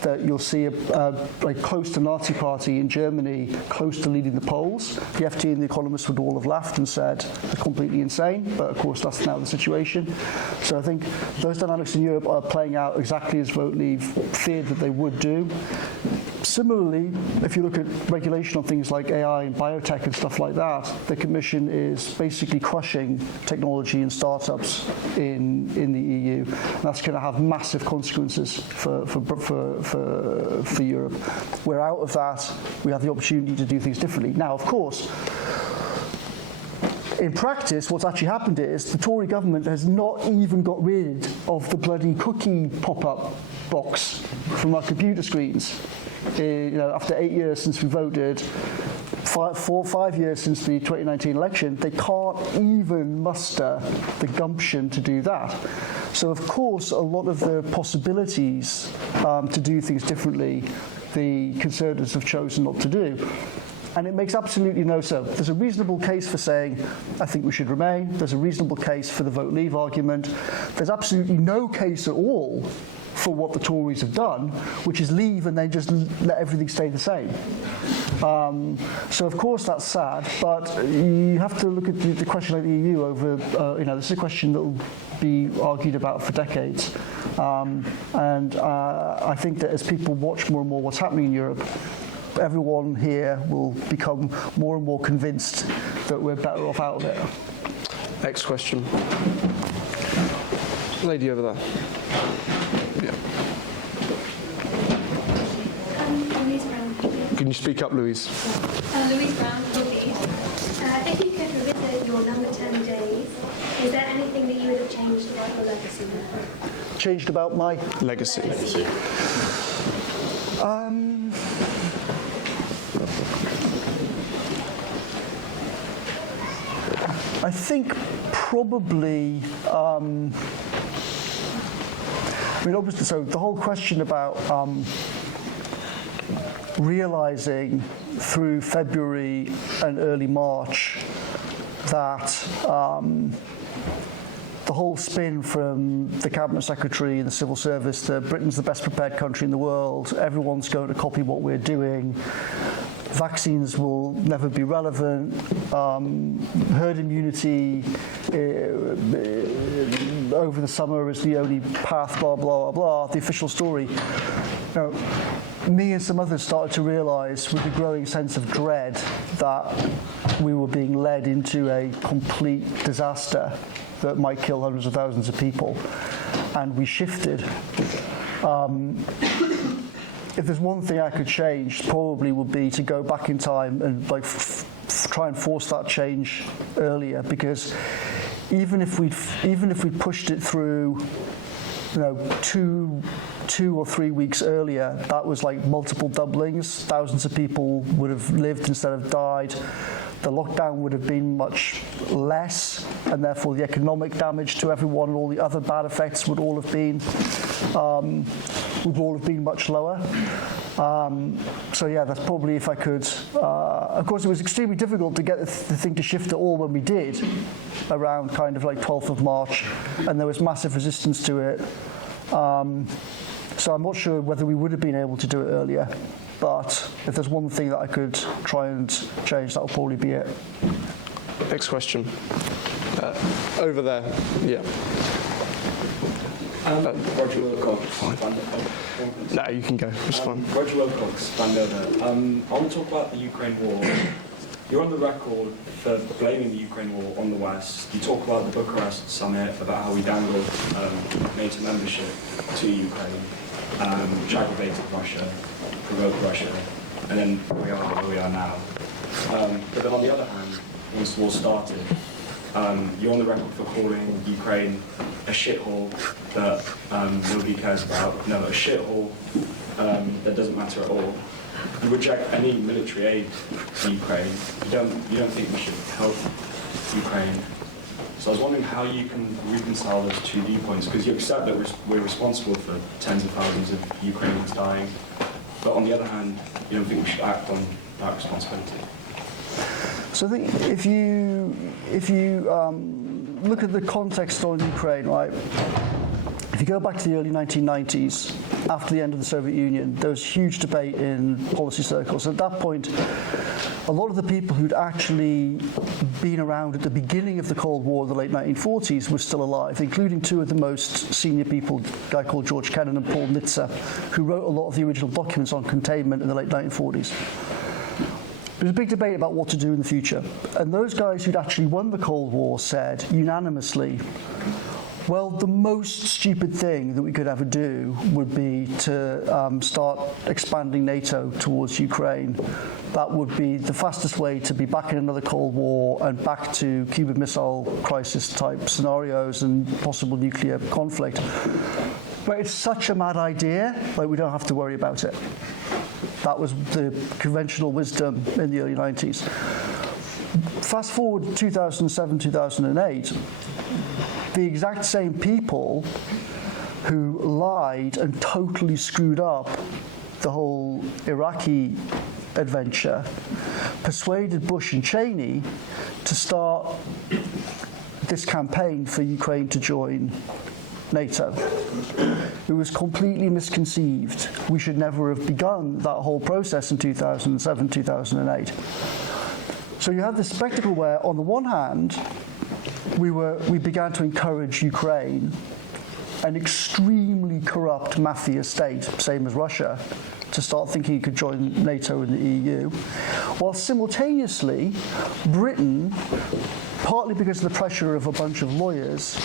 that you'll see like close to Nazi party in Germany, close to leading the polls, the FT and the Economist would all have laughed and said they're completely insane, but of course that's now the situation. So I think those dynamics in Europe are playing out exactly as Vote Leave feared that they would do. Similarly, if you look at regulation on things like AI and biotech and stuff like that, the Commission is basically crushing technology and startups in the EU. And that's going to have massive consequences for Europe. We're out of that. We have the opportunity to do things differently. Now, of course, in practice, what's actually happened is the Tory government has not even got rid of the bloody cookie pop-up box from our computer screens. After 8 years since we voted, 5 years since the 2019 election, they can't even muster the gumption to do that. So, of course, a lot of the possibilities to do things differently, the Conservatives have chosen not to do. And it makes absolutely no sense. There's a reasonable case for saying, I think we should remain. There's a reasonable case for the Vote Leave argument. There's absolutely no case at all for what the Tories have done, which is leave and then just let everything stay the same. So, of course, that's sad, but you have to look at the question of the EU over, this is a question that will be argued about for decades. And I think that as people watch more and more what's happening in Europe, everyone here will become more and more convinced that we're better off out of it. Next question. Lady over there. Yeah. Louise Brown. Can you speak up, Louise? Louise Brown, Northeast. If you could revisit your number 10 days, is there anything that you would have changed about your legacy? Changed about my legacy? I think probably, obviously, so the whole question about realising through February and early March that the whole spin from the Cabinet Secretary and the Civil Service that Britain's the best prepared country in the world, everyone's going to copy what we're doing, vaccines will never be relevant, herd immunity over the summer is the only path, blah, blah, blah, blah, the official story. Now, me and some others started to realise with a growing sense of dread that we were being led into a complete disaster that might kill hundreds of thousands of people. And we shifted. If there's one thing I could change, probably would be to go back in time and like try and force that change earlier, because even if we'd pushed it through, you know, two or 3 weeks earlier, that was like multiple doublings. Thousands of people would have lived instead of died. The lockdown would have been much less, and therefore the economic damage to everyone and all the other bad effects would all have been much lower. So yeah, that's probably if I could. Of course, it was extremely difficult to get the thing to shift at all when we did, around kind of like 12th of March, and there was massive resistance to it. So I'm not sure whether we would have been able to do it earlier, but if there's one thing that I could try and change, that would probably be it. Next question. Over there, yeah. Roger Wilcox. No, you can go, it's fine. Roger Wilcox, Vandover. I want to talk about the Ukraine war. You're on the record for blaming the Ukraine war on the West. You talk about the Bucharest summit, about how we dangled NATO membership to Ukraine, which aggravated Russia, provoked Russia, and then we are where we are now. But then on the other hand, once the war started, you're on the record for calling Ukraine a shithole that nobody cares about. No, a shithole that doesn't matter at all. You reject any military aid to Ukraine. You don't think we should help Ukraine. So I was wondering how you can reconcile those two viewpoints, because you accept that we're responsible for tens of thousands of Ukrainians dying, but on the other hand, you don't think we should act on that responsibility. So I think if you look at the context on Ukraine, right? If you go back to the early 1990s, after the end of the Soviet Union, there was huge debate in policy circles. At that point, a lot of the people who'd actually been around at the beginning of the Cold War in the late 1940s were still alive, including two of the most senior people, a guy called George Kennan and Paul Nitze, who wrote a lot of the original documents on containment in the late 1940s. There was a big debate about what to do in the future. And those guys who'd actually won the Cold War said unanimously, well, the most stupid thing that we could ever do would be to start expanding NATO towards Ukraine. That would be the fastest way to be back in another Cold War and back to Cuban Missile Crisis type scenarios and possible nuclear conflict. But it's such a mad idea, like we don't have to worry about it. That was the conventional wisdom in the early 90s. Fast forward 2007, 2008, the exact same people who lied and totally screwed up the whole Iraqi adventure persuaded Bush and Cheney to start this campaign for Ukraine to join NATO. It was completely misconceived. We should never have begun that whole process in 2007, 2008. So you have this spectacle where, on the one hand, we began to encourage Ukraine, an extremely corrupt mafia state, same as Russia, to start thinking it could join NATO and the EU, while simultaneously Britain, partly because of the pressure of a bunch of lawyers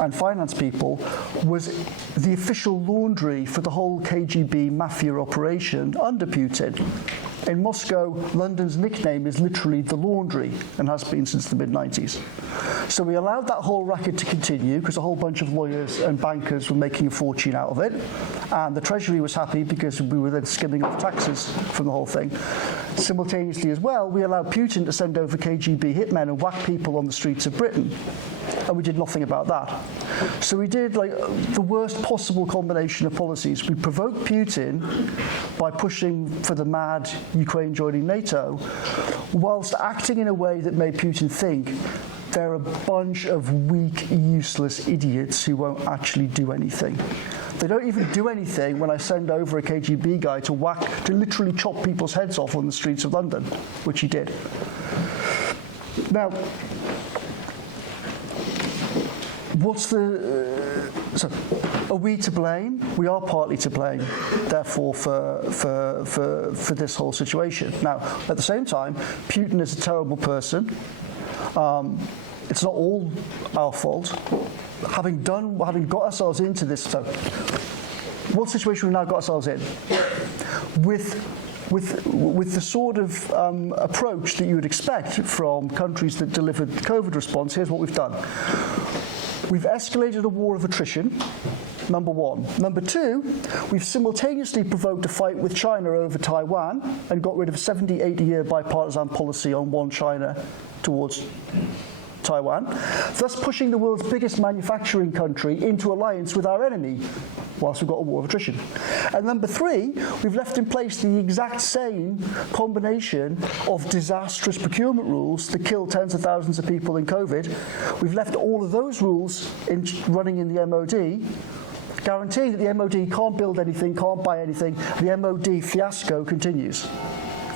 and finance people, was the official laundry for the whole KGB mafia operation under Putin. In Moscow, London's nickname is literally the laundry and has been since the mid-90s. So we allowed that whole racket to continue because a whole bunch of lawyers and bankers were making a fortune out of it, and the Treasury was happy because we were then skimming off taxes from the whole thing. Simultaneously as well, we allowed Putin to send over KGB hitmen and whack people on the streets of Britain, and we did nothing about that. So we did like the worst possible combination of policies. We provoked Putin by pushing for the mad Ukraine joining NATO, whilst acting in a way that made Putin think they're a bunch of weak, useless idiots who won't actually do anything. They don't even do anything when I send over a KGB guy to literally chop people's heads off on the streets of London, which he did. Now, So, are we to blame? We are partly to blame, therefore, for this whole situation. Now, at the same time, Putin is a terrible person. It's not all our fault. Having got ourselves into this, so what situation we've now got ourselves in, with the sort of approach that you would expect from countries that delivered the COVID response, here's what we've done. We've escalated a war of attrition, number one. Number two, we've simultaneously provoked a fight with China over Taiwan and got rid of a 70, 80-year bipartisan policy on one China towards Taiwan, thus pushing the world's biggest manufacturing country into alliance with our enemy, whilst we've got a war of attrition. And number three, we've left in place the exact same combination of disastrous procurement rules that killed tens of thousands of people in COVID. We've left all of those rules running in the MOD, guaranteeing that the MOD can't build anything, can't buy anything. The MOD fiasco continues.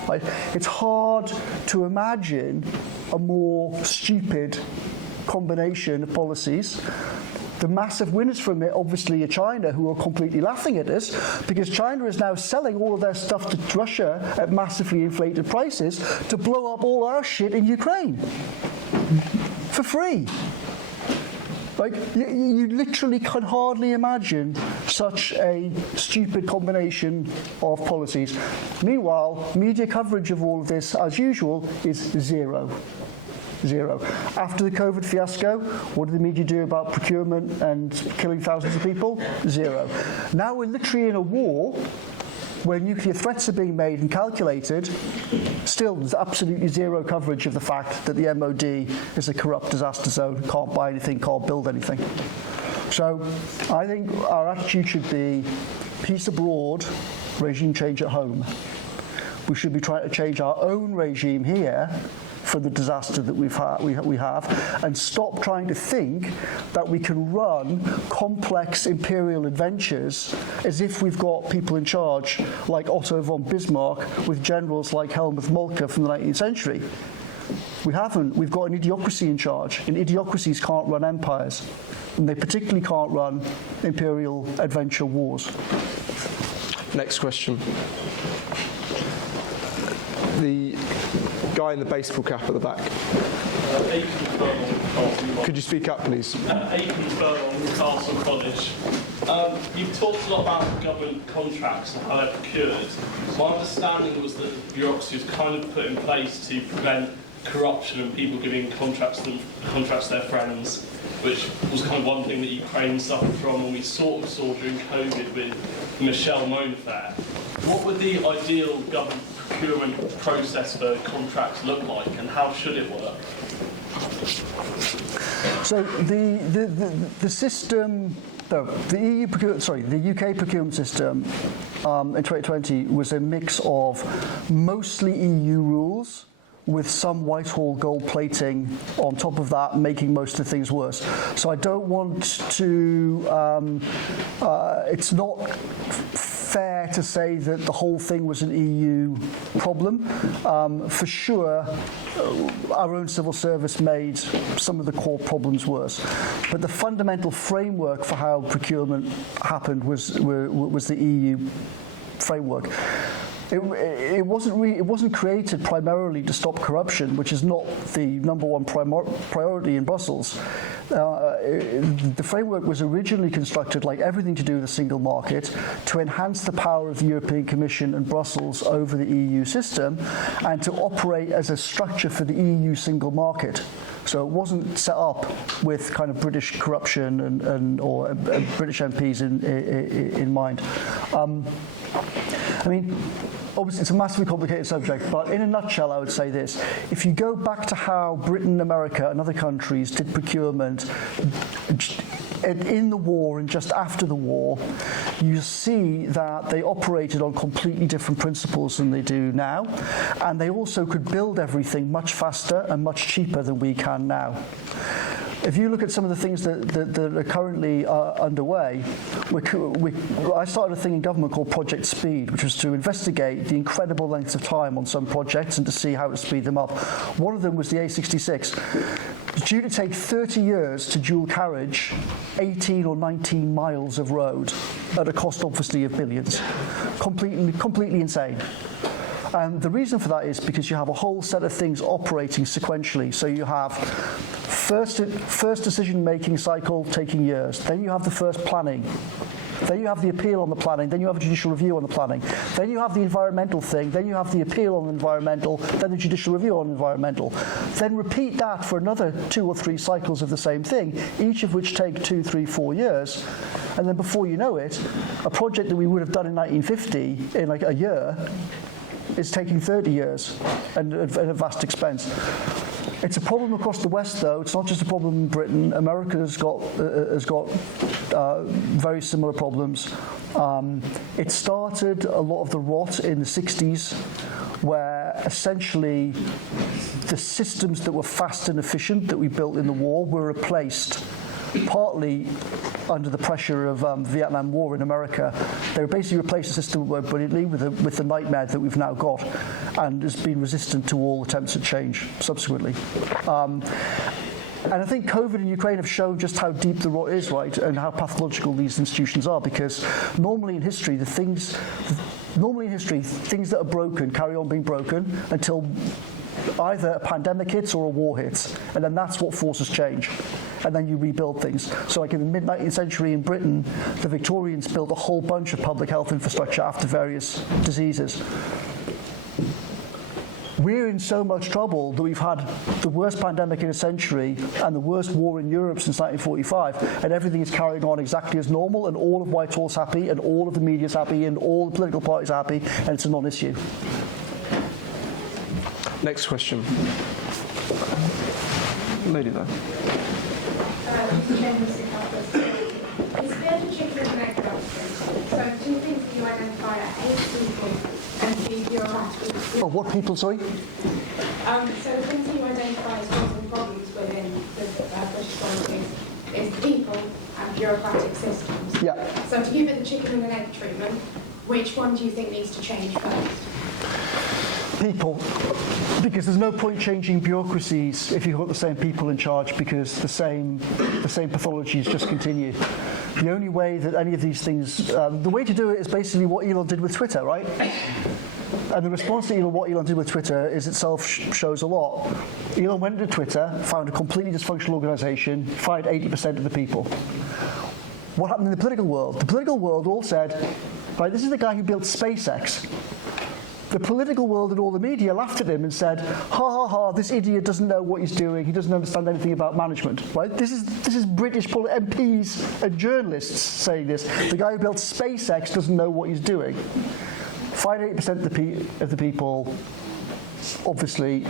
Right? It's hard to imagine a more stupid combination of policies. The massive winners from it obviously are China, who are completely laughing at us, because China is now selling all of their stuff to Russia at massively inflated prices to blow up all our shit in Ukraine for free. Like, you literally can hardly imagine such a stupid combination of policies. Meanwhile, media coverage of all of this, as usual, is zero. Zero. After the COVID fiasco, what did the media do about procurement and killing thousands of people? Zero. Now we're literally in a war where nuclear threats are being made and calculated. Still, there's absolutely zero coverage of the fact that the MOD is a corrupt disaster zone, can't buy anything, can't build anything. So I think our attitude should be peace abroad, regime change at home. We should be trying to change our own regime here for the disaster that we have, and stop trying to think that we can run complex imperial adventures as if we've got people in charge like Otto von Bismarck with generals like Helmuth Moltke from the 19th century. We haven't. We've got an idiocracy in charge, and idiocracies can't run empires, and they particularly can't run imperial adventure wars. Next question. The guy in the baseball cap at the back. Could you speak up, please? Aiken Furlong, Castle College. You've talked a lot about government contracts and how they're procured. My understanding was that the bureaucracy was kind of put in place to prevent corruption and people giving contracts to their friends, which was kind of one thing that Ukraine suffered from, and we sort of saw during COVID with the Michelle Mone affair. What would the ideal government procurement process for contracts look like, and how should it work? So the system, the UK procurement system in 2020 was a mix of mostly EU rules with some Whitehall gold plating on top of that, making most of things worse. So I don't want to, it's not fair to say that the whole thing was an EU problem. For sure, our own civil service made some of the core problems worse. But the fundamental framework for how procurement happened was the EU framework. It wasn't created primarily to stop corruption, which is not the number one priority in Brussels. The framework was originally constructed, like everything to do with the single market, to enhance the power of the European Commission and Brussels over the EU system, and to operate as a structure for the EU single market. So it wasn't set up with kind of British corruption or British MPs in mind. I mean, obviously it's a massively complicated subject, but in a nutshell I would say this. If you go back to how Britain, America and other countries did procurement in the war and just after the war, you see that they operated on completely different principles than they do now, and they also could build everything much faster and much cheaper than we can now. if you look at some of the things that are currently underway, I started a thing in government called Project Speed, which was to investigate the incredible lengths of time on some projects and to see how to speed them up. One of them was the A66. It's due to take 30 years to dual carriage 18 or 19 miles of road at a cost, obviously, of billions. Completely insane. And the reason for that is because you have a whole set of things operating sequentially. So you have first decision-making cycle taking years. Then you have the first planning. Then you have the appeal on the planning. Then you have a judicial review on the planning. Then you have the environmental thing. Then you have the appeal on the environmental. Then the judicial review on environmental. Then repeat that for another 2 or 3 cycles of the same thing, each of which take 2, 3, 4 years. And then before you know it, a project that we would have done in 1950 in like a year is taking 30 years and at a vast expense. It's a problem across the West, though. It's not just a problem in Britain. America has got very similar problems. It started a lot of the rot in the 60s, where essentially the systems that were fast and efficient that we built in the war were replaced partly under the pressure of the Vietnam War in America. They basically replaced the system that worked brilliantly with the nightmare that we've now got, and has been resistant to all attempts at change subsequently. And I think COVID and Ukraine have shown just how deep the rot is, right, and how pathological these institutions are, because normally in history, things that are broken carry on being broken until either a pandemic hits or a war hits, and then that's what forces change, and then you rebuild things. So like in the mid-19th century in Britain, the Victorians built a whole bunch of public health infrastructure after various diseases. We're in so much trouble that we've had the worst pandemic in a century and the worst war in Europe since 1945, and everything is carrying on exactly as normal, and all of Whitehall's happy, and all of the media's happy, and all the political parties are happy, and it's a non-issue. Next question. Lady there. It's fair to chicken and egg doctrine. So 2 things that you identify are 8 people and 3 bureaucratic. Oh, what people, sorry? So the things that you identify as causing problems within the British politics is people and bureaucratic systems. Yeah. So to give it the chicken and egg treatment, which one do you think needs to change first? People, because there's no point changing bureaucracies if you've got the same people in charge, because the same pathologies just continue. The only way that any of these things, the way to do it is basically what Elon did with Twitter, right? And the response to what Elon did with Twitter is itself shows a lot. Elon went to Twitter, found a completely dysfunctional organisation, fired 80% of the people. What happened in the political world? The political world all said, right, this is the guy who built SpaceX. The political world and all the media laughed at him and said, ha ha ha, this idiot doesn't know what he's doing, he doesn't understand anything about management. Right? This is British MPs and journalists saying this. The guy who built SpaceX doesn't know what he's doing. 5% of the people, obviously,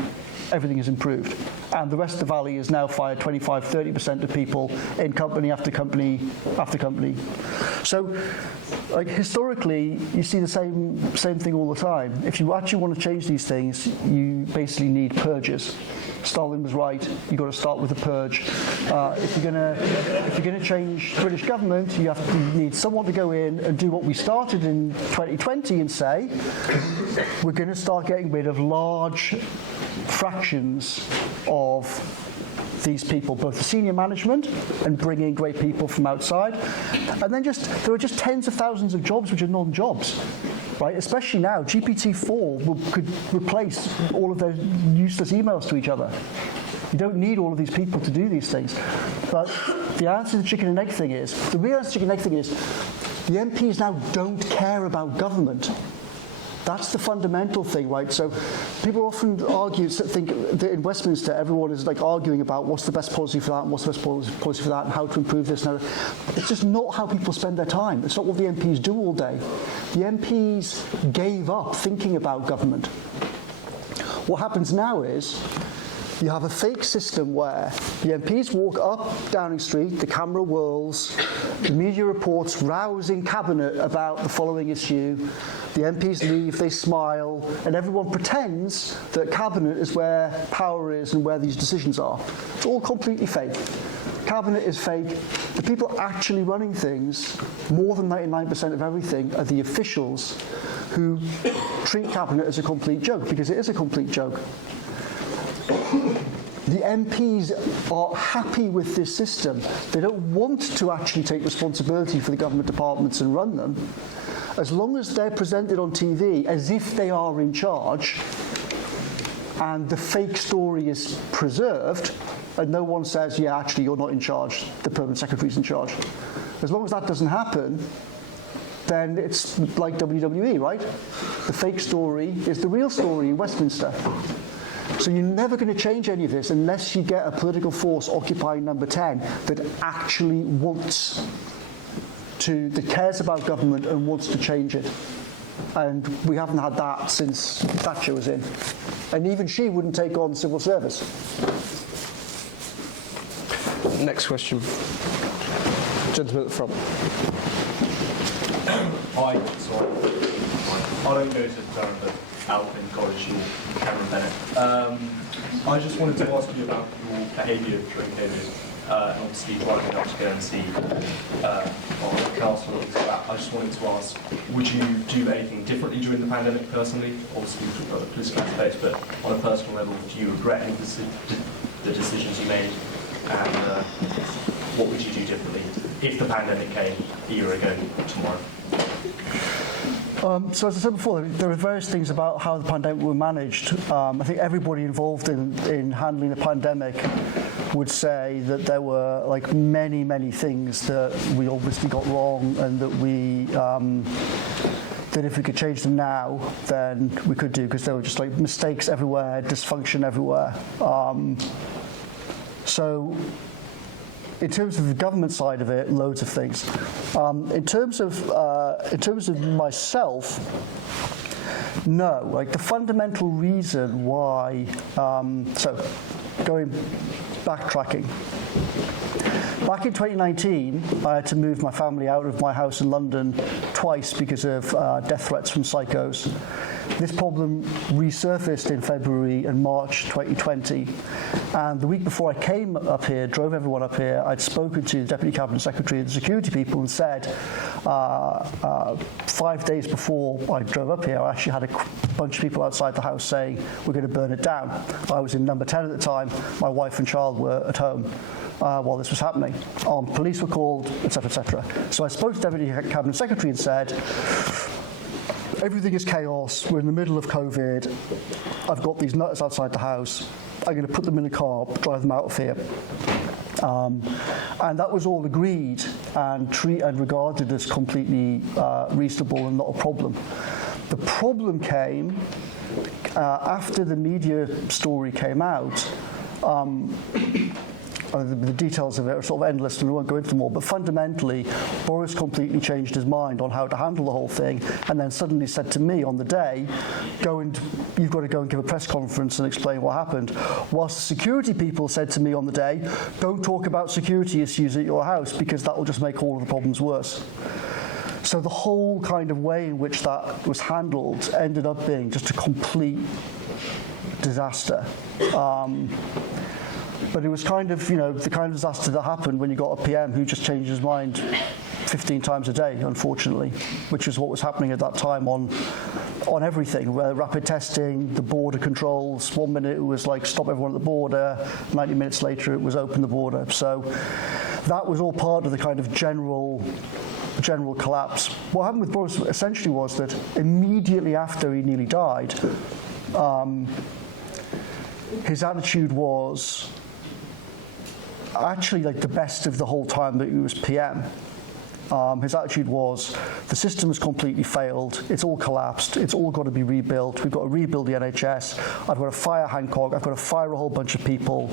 everything has improved. And the rest of the valley has now fired 25-30% of people in company after company after company. So, like, historically, you see the same thing all the time. If you actually want to change these things, you basically need purges. Stalin was right. You've got to start with a purge. If you're going to change British government, you need someone to go in and do what we started in 2020 and say, we're going to start getting rid of large fractions of these people, both the senior management and bring in great people from outside. And then there are just tens of thousands of jobs which are non-jobs, right? Especially now, GPT-4 could replace all of those useless emails to each other. You don't need all of these people to do these things. But the answer to the chicken and egg thing is, the real answer to the chicken and egg thing is, the MPs now don't care about government. That's the fundamental thing, right? So people often think that in Westminster everyone is like arguing about what's the best policy for that and what's the best policy for that and how to improve this. Now, it's just not how people spend their time. It's not what the MPs do all day. The MPs gave up thinking about government. What happens now is you have a fake system where the MPs walk up Downing Street, the camera whirls, the media reports rousing cabinet about the following issue, the MPs leave, they smile, and everyone pretends that cabinet is where power is and where these decisions are. It's all completely fake. Cabinet is fake. The people actually running things, more than 99% of everything, are the officials who treat Cabinet as a complete joke, because it is a complete joke. The MPs are happy with this system. They don't want to actually take responsibility for the government departments and run them. As long as they're presented on TV as if they are in charge, and the fake story is preserved, and no one says, yeah, actually, you're not in charge, the permanent secretary's in charge. As long as that doesn't happen, then it's like WWE, right? The fake story is the real story in Westminster. So you're never going to change any of this unless you get a political force occupying number 10 that actually wants to, that cares about government and wants to change it. And we haven't had that since Thatcher was in. And even she wouldn't take on civil service. Next question. Gentleman at the front. I don't go to Durham, but Alpine College or Cameron Bennett. I just wanted to ask you about your behaviour during COVID. And obviously driving up to go and see our castle and things like that. I just wanted to ask, would you do anything differently during the pandemic personally? Obviously we've got the political aspect, but on a personal level, do you regret any of the decisions you made? And what would you do differently if the pandemic came a year ago tomorrow? So as I said before, there are various things about how the pandemic were managed. I think everybody involved in handling the pandemic would say that there were like many things that we obviously got wrong, and that we that if we could change them now, then we could do, because there were just like mistakes everywhere, dysfunction everywhere. So in terms of the government side of it, loads of things. In terms of myself, no. Like the fundamental reason why. So, backtracking. Back in 2019, I had to move my family out of my house in London twice because of death threats from psychos. This problem resurfaced in February and March 2020. And the week before I came up here, drove everyone up here, I'd spoken to the Deputy Cabinet Secretary and the security people and said, 5 days before I drove up here, I actually had a bunch of people outside the house saying, we're going to burn it down. I was in number 10 at the time. My wife and child were at home while this was happening. Police were called, etc., etc. So I spoke to the Deputy Cabinet Secretary and said, everything is chaos. We're in the middle of COVID. I've got these nutters outside the house. I'm going to put them in a car, drive them out of here. And that was all agreed and regarded as completely reasonable and not a problem. The problem came after the media story came out. The details of it are sort of endless and we won't go into them all, but fundamentally Boris completely changed his mind on how to handle the whole thing, and then suddenly said to me on the day, you've got to go and give a press conference and explain what happened, whilst the security people said to me on the day, don't talk about security issues at your house because that will just make all of the problems worse. So the whole kind of way in which that was handled ended up being just a complete disaster. But it was kind of, the kind of disaster that happened when you got a PM who just changed his mind 15 times a day, unfortunately, which is what was happening at that time on everything, rapid testing, the border controls. 1 minute it was like stop everyone at the border, 90 minutes later it was open the border. So that was all part of the kind of general collapse. What happened with Boris essentially was that immediately after he nearly died, his attitude was actually like the best of the whole time that he was PM. His attitude was, the system has completely failed, it's all collapsed, it's all got to be rebuilt, we've got to rebuild the NHS, I've got to fire Hancock, I've got to fire a whole bunch of people,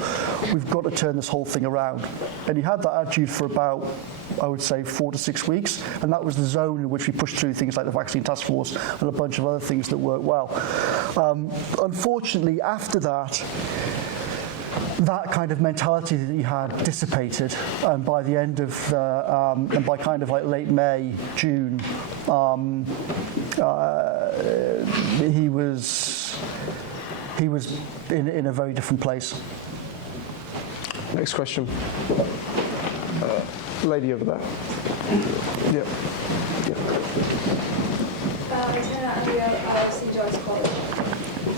we've got to turn this whole thing around. And he had that attitude for about, I would say, 4 to 6 weeks, and that was the zone in which we pushed through things like the vaccine task force and a bunch of other things that worked well. Unfortunately, after that kind of mentality that he had dissipated, and by the end of and by kind of like late May, June, he was in a very different place. Next question. Lady over there. Yeah. Lieutenant Andrea of St. John's College.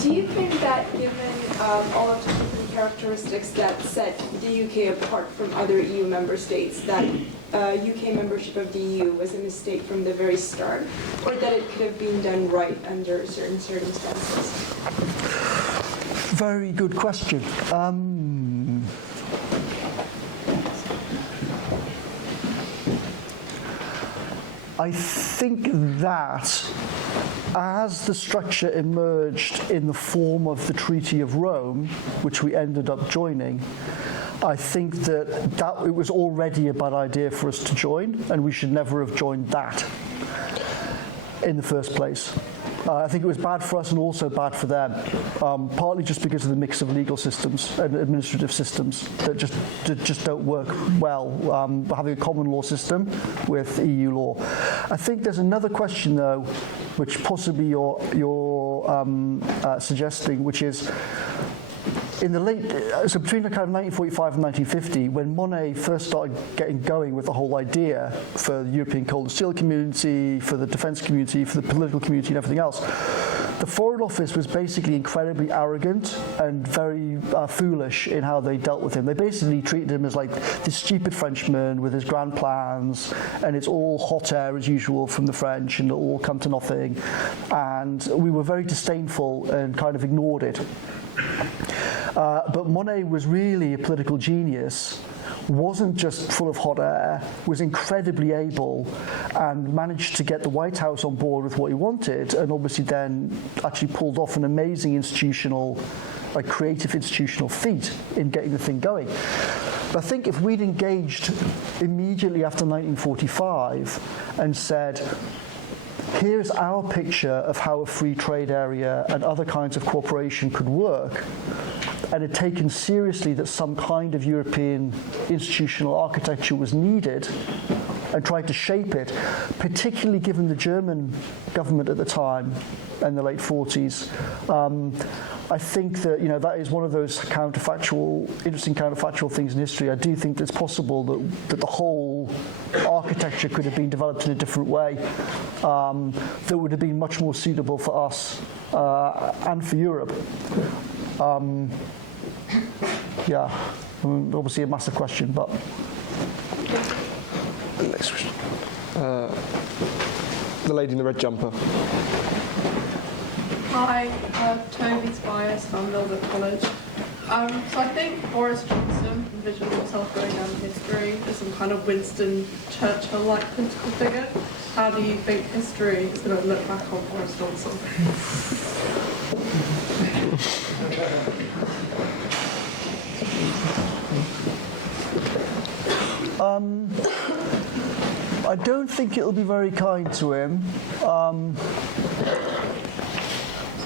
Do you think that given all of the different characteristics that set the UK apart from other EU member states, that UK membership of the EU was a mistake from the very start, or that it could have been done right under certain circumstances? Very good question. I think that as the structure emerged in the form of the Treaty of Rome, which we ended up joining, I think that it was already a bad idea for us to join, and we should never have joined that in the first place. I think it was bad for us and also bad for them, partly just because of the mix of legal systems and administrative systems that just don't work well, having a common law system with EU law. I think there's another question, though, which possibly you're suggesting, which is in the so between the kind of 1945 and 1950, when Monet first started getting going with the whole idea for the European coal and steel community, for the defence community, for the political community and everything else, the Foreign Office was basically incredibly arrogant and very foolish in how they dealt with him. They basically treated him as like this stupid Frenchman with his grand plans, and it's all hot air as usual from the French, and it'll all come to nothing. And we were very disdainful and kind of ignored it. But Monet was really a political genius, wasn't just full of hot air, was incredibly able, and managed to get the White House on board with what he wanted, and obviously then actually pulled off an amazing creative institutional feat in getting the thing going. But I think if we'd engaged immediately after 1945 and said, here's our picture of how a free trade area and other kinds of cooperation could work, and had taken seriously that some kind of European institutional architecture was needed, and tried to shape it, particularly given the German government at the time in the late 40s. I think that that is one of those interesting counterfactual things in history. I do think that it's possible that the whole architecture could have been developed in a different way that would have been much more suitable for us and for Europe. Obviously a massive question, but... Next question. The lady in the red jumper. Hi, Toby Spiers from Milbert College. So I think Boris Johnson envisioned himself going down in history as some kind of Winston Churchill-like political figure. How do you think history is going to look back on Boris Johnson? I don't think it'll be very kind to him.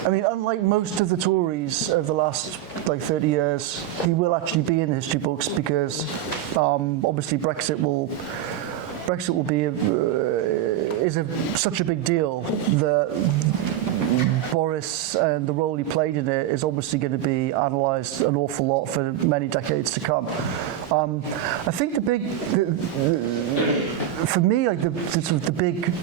Unlike most of the Tories of the last 30 years, he will actually be in the history books because obviously Brexit will be such a big deal that Boris and the role he played in it is obviously going to be analysed an awful lot for many decades to come. I think the big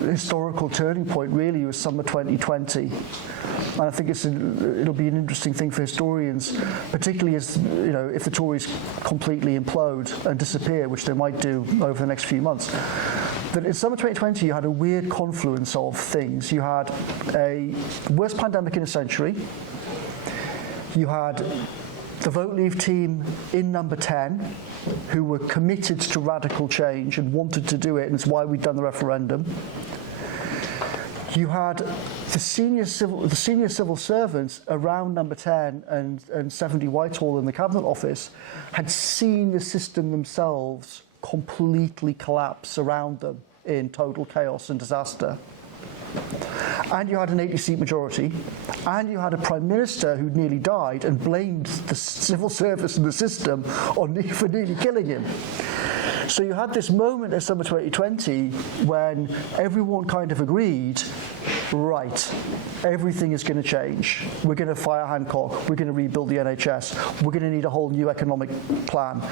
historical turning point really was summer 2020, and I think it'll be an interesting thing for historians, particularly as if the Tories completely implode and disappear, which they might do over the next few months. That in summer 2020 you had a weird confluence of things. You had a worst pandemic in a century. You had the Vote Leave team in number 10, who were committed to radical change and wanted to do it, and it's why we'd done the referendum. You had the senior civil servants around number 10 and 70 Whitehall in the Cabinet Office had seen the system themselves completely collapse around them in total chaos and disaster. And you had an 80-seat majority, and you had a Prime Minister who nearly died and blamed the civil service and the system for nearly killing him. So you had this moment in summer 2020 when everyone kind of agreed right, everything is going to change. We're going to fire Hancock. We're going to rebuild the NHS. We're going to need a whole new economic plan.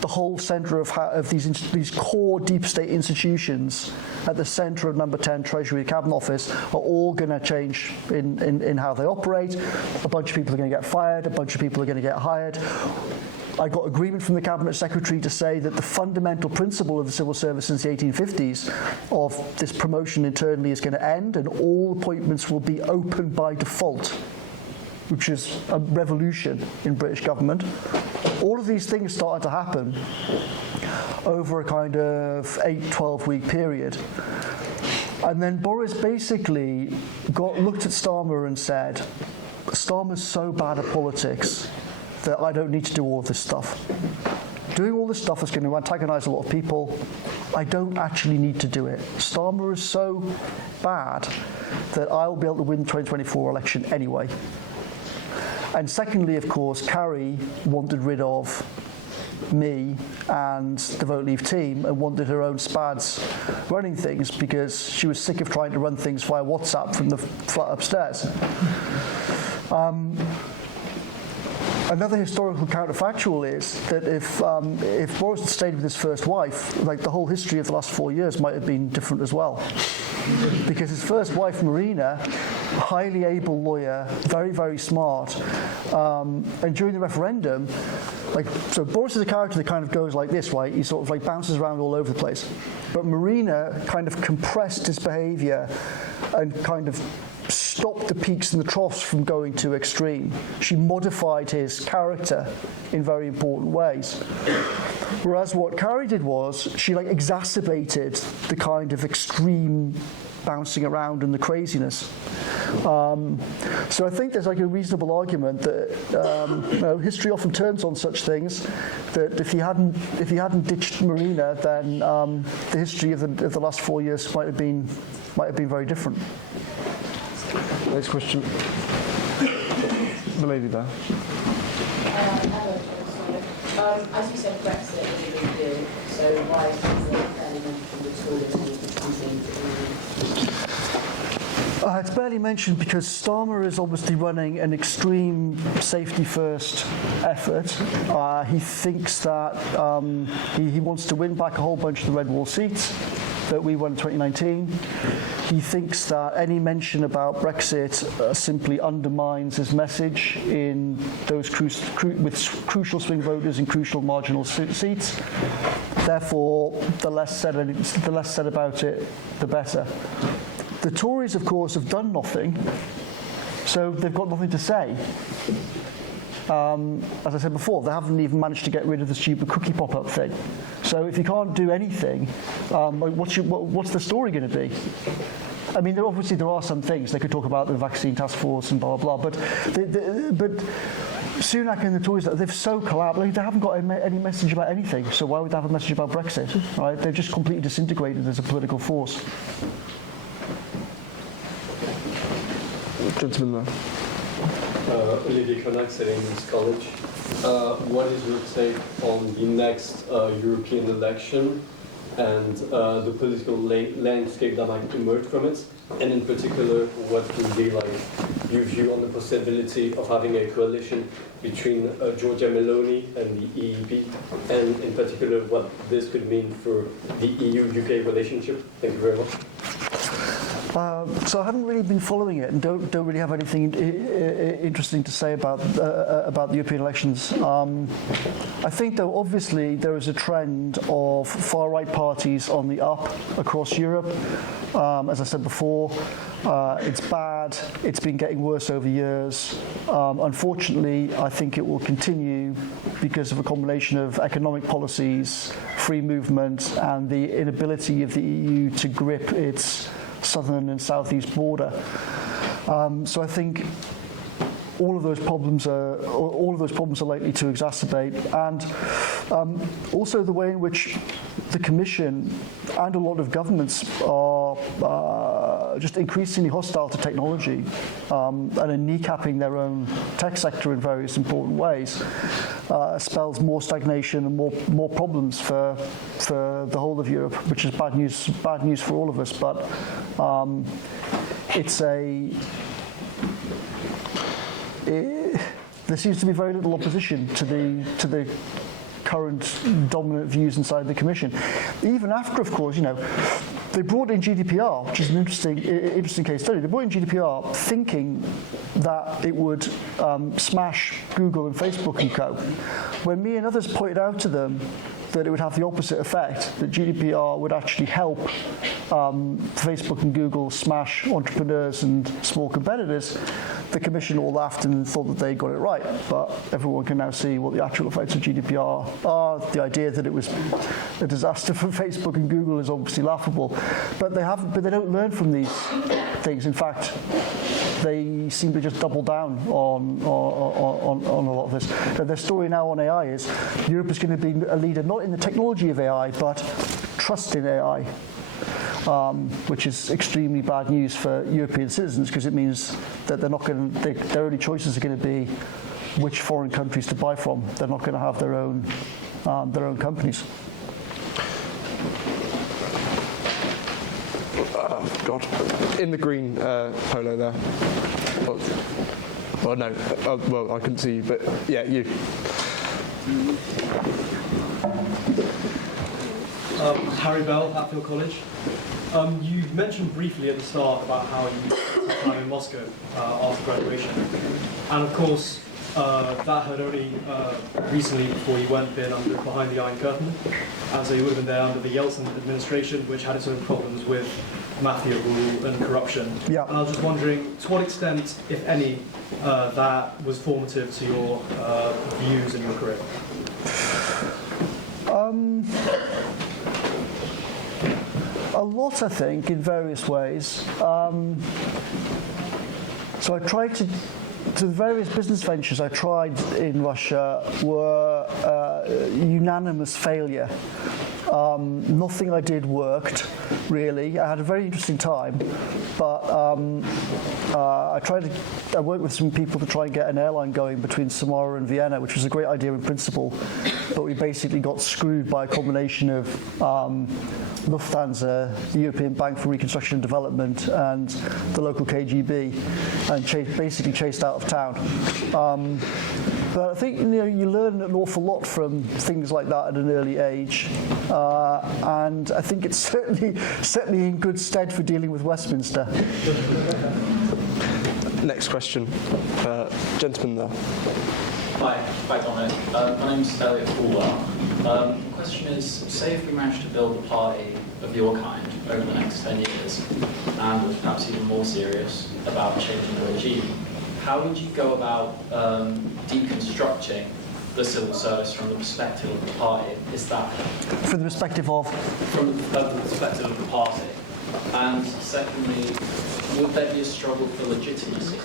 The whole centre of these core deep state institutions at the centre of Number 10 Treasury Cabinet Office are all going to change in how they operate. A bunch of people are going to get fired. A bunch of people are going to get hired. I got agreement from the Cabinet Secretary to say that the fundamental principle of the civil service since the 1850s of this promotion internally is going to end, and all appointments will be open by default, which is a revolution in British government. All of these things started to happen over a kind of 8-12 week period. And then Boris basically looked at Starmer and said, Starmer's so bad at politics that I don't need to do all of this stuff. Doing all this stuff is going to antagonise a lot of people. I don't actually need to do it. Starmer is so bad that I'll be able to win the 2024 election anyway. And secondly, of course, Carrie wanted rid of me and the Vote Leave team and wanted her own spads running things because she was sick of trying to run things via WhatsApp from the flat upstairs. Another historical counterfactual is that if Boris had stayed with his first wife, like the whole history of the last 4 years might have been different as well. Because his first wife, Marina, highly able lawyer, very, very smart, and during the referendum, so Boris is a character that kind of goes like this, right? He sort of like bounces around all over the place. But Marina kind of compressed his behaviour and kind of stopped the peaks and the troughs from going too extreme. She modified his character in very important ways. Whereas what Carrie did was she exacerbated the kind of extreme bouncing around and the craziness. So I think there's a reasonable argument that history often turns on such things. That if he hadn't ditched Marina, then the history of the last 4 years might have been very different. Next question. The lady there. As you said, Brexit is a big deal, so why is it fairly mentioned at all? It's barely mentioned because Starmer is obviously running an extreme safety-first effort. He thinks that he wants to win back a whole bunch of the Red Wall seats that we won in 2019. He thinks that any mention about Brexit simply undermines his message in those with crucial swing voters in crucial marginal seats. Therefore, the less said about it, the better. The Tories, of course, have done nothing, so they've got nothing to say. As I said before, they haven't even managed to get rid of the stupid cookie pop-up thing. So if you can't do anything, what's the story going to be? I mean, obviously there are some things. They could talk about the vaccine task force and blah, blah, blah. But Sunak and the Tories, they've so collapsed. They haven't got any message about anything. So why would they have a message about Brexit? Right? They've just completely disintegrated as a political force. Gentleman there. Olivier Connacht, St. Andrews College. What is your take on the next European election and the political landscape that might emerge from it? And in particular, what would be your view on the possibility of having a coalition between Giorgia Meloni and the EEP, and in particular, what this could mean for the EU-UK relationship? Thank you very much. So I haven't really been following it and don't really have anything interesting to say about the European elections. I think, though, obviously there is a trend of far-right parties on the up across Europe. As I said before, it's bad. It's been getting worse over years. Unfortunately, I think it will continue because of a combination of economic policies, free movement, and the inability of the EU to grip its southern and southeast border. So I think all of those problems are likely to exacerbate, and also the way in which the Commission and a lot of governments are just increasingly hostile to technology and are kneecapping their own tech sector in various important ways spells more stagnation and more problems for the whole of Europe, which is bad news for all of us. But there seems to be very little opposition to the current dominant views inside the Commission. Even after, of course, they brought in GDPR, which is an interesting case study. They brought in GDPR thinking that it would smash Google and Facebook and co. When me and others pointed out to them that it would have the opposite effect, that GDPR would actually help Facebook and Google smash entrepreneurs and small competitors, the Commission all laughed and thought that they got it right. But everyone can now see what the actual effects of GDPR are. The idea that it was a disaster for Facebook and Google is obviously laughable. But they don't learn from these things. In fact, they seem to just double down on a lot of this. Their story now on AI is Europe is going to be a leader not in the technology of AI, but trust in AI. Which is extremely bad news for European citizens, because it means that their only choices are going to be which foreign countries to buy from. They're not going to have their own companies. God, in the green polo there. Well, no, well, I couldn't see you, but yeah, you. Harry Bell, Hatfield College. You mentioned briefly at the start about how you spent time in Moscow after graduation. And of course, that had only recently, before you went, been behind the Iron Curtain. And so you would have been there under the Yeltsin administration, which had its own problems with mafia rule and corruption. Yeah. And I was just wondering, to what extent, if any, that was formative to your views in your career? A lot, I think, in various ways. So I tried to the various business ventures I tried in Russia were unanimous failure. Nothing I did worked, really. I had a very interesting time, but I worked with some people to try and get an airline going between Samara and Vienna, which was a great idea in principle, but we basically got screwed by a combination of Lufthansa, the European Bank for Reconstruction and Development, and the local KGB, and basically chased out of town. But I think you learn an awful lot from things like that at an early age, and I think it's certainly set me in good stead for dealing with Westminster. Next question, gentleman there. Hi Dominic. My name's Elliot Fuller. The question is, say if we manage to build a party of your kind over the next 10 years, and was perhaps even more serious about changing the regime, how would you go about deconstructing the civil service from the perspective of the party? Is that from the perspective of? From the perspective of the party. And secondly, would there be a struggle for legitimacy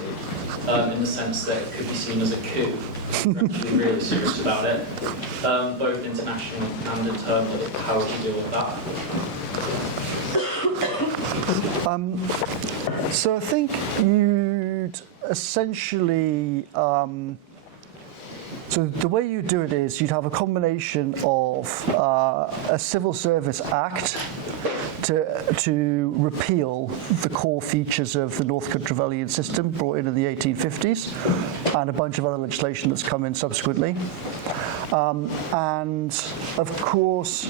in the sense that it could be seen as a coup? We're actually really serious about it, both internationally and internally. How would you deal with that? So I think you'd essentially, so the way you do it is you'd have a combination of a civil service act to repeal the core features of the North Country system brought in the 1850s, and a bunch of other legislation that's come in subsequently. And of course,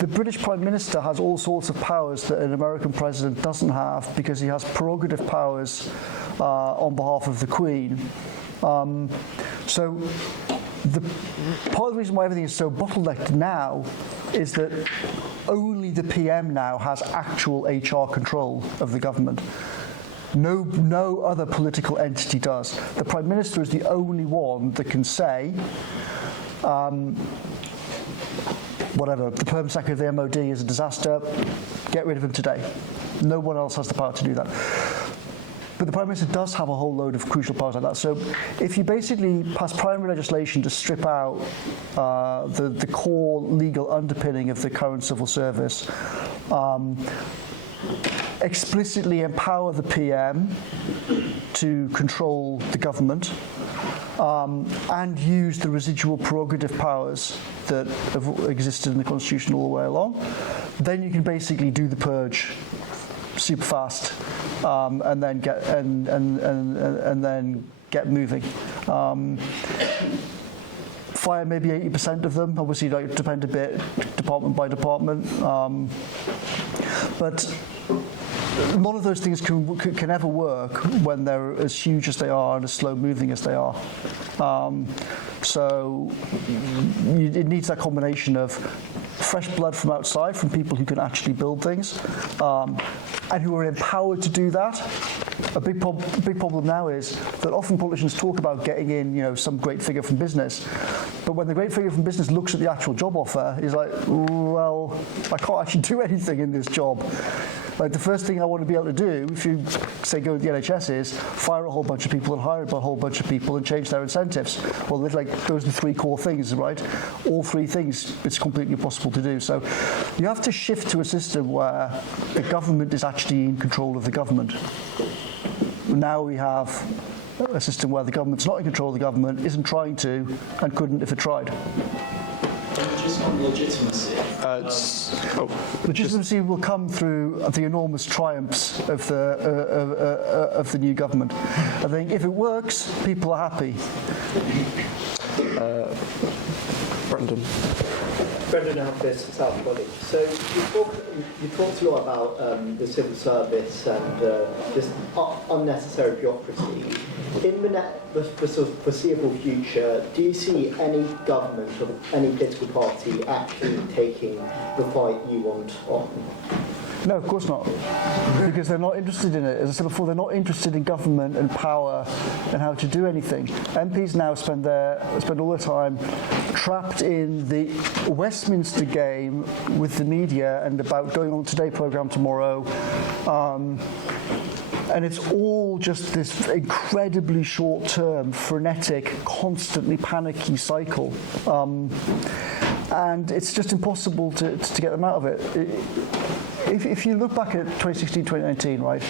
the British Prime Minister has all sorts of powers that an American president doesn't have, because he has prerogative powers on behalf of the Queen. So part of the reason why everything is so bottlenecked now is that only the PM now has actual HR control of the government. No other political entity does. The Prime Minister is the only one that can say, whatever, the Perm Secretary of the MOD is a disaster, get rid of him today. No one else has the power to do that. But the Prime Minister does have a whole load of crucial powers like that. So if you basically pass primary legislation to strip out the core legal underpinning of the current civil service, explicitly empower the PM to control the government, and use the residual prerogative powers that have existed in the Constitution all the way along, then you can basically do the purge super fast and then get moving. Fire maybe 80% of them. Obviously, it depend a bit department by department, but none of those things can ever work when they're as huge as they are and as slow moving as they are. So it needs that combination of fresh blood from outside, from people who can actually build things, and who are empowered to do that. A big problem now is that often politicians talk about getting in, some great figure from business, but when the great figure from business looks at the actual job offer, he's like, well, I can't actually do anything in this job. Like, the first thing I want to be able to do, if you say go to the NHS, is fire a whole bunch of people and hire a whole bunch of people and change their incentives. Well, those are the three core things, right? All three things, it's completely impossible to do. So you have to shift to a system where the government is actually in control of the government. Now we have a system where the government's not in control of the government, isn't trying to, and couldn't if it tried. Just on legitimacy. Legitimacy will come through the enormous triumphs of the new government. I think if it works, people are happy. Brendan. Brendan Alquist, South College. So you talked a lot about the civil service and just unnecessary bureaucracy. In the sort of foreseeable future, do you see any government or any political party actually taking the fight you want on? No, of course not, because they're not interested in it. As I said before, they're not interested in government and power and how to do anything. MPs now spend all their time trapped in the Westminster game with the media and about going on Today programme tomorrow. And it's all just this incredibly short-term, frenetic, constantly panicky cycle. And it's just impossible to get them out of it. If you look back at 2016, 2019, right,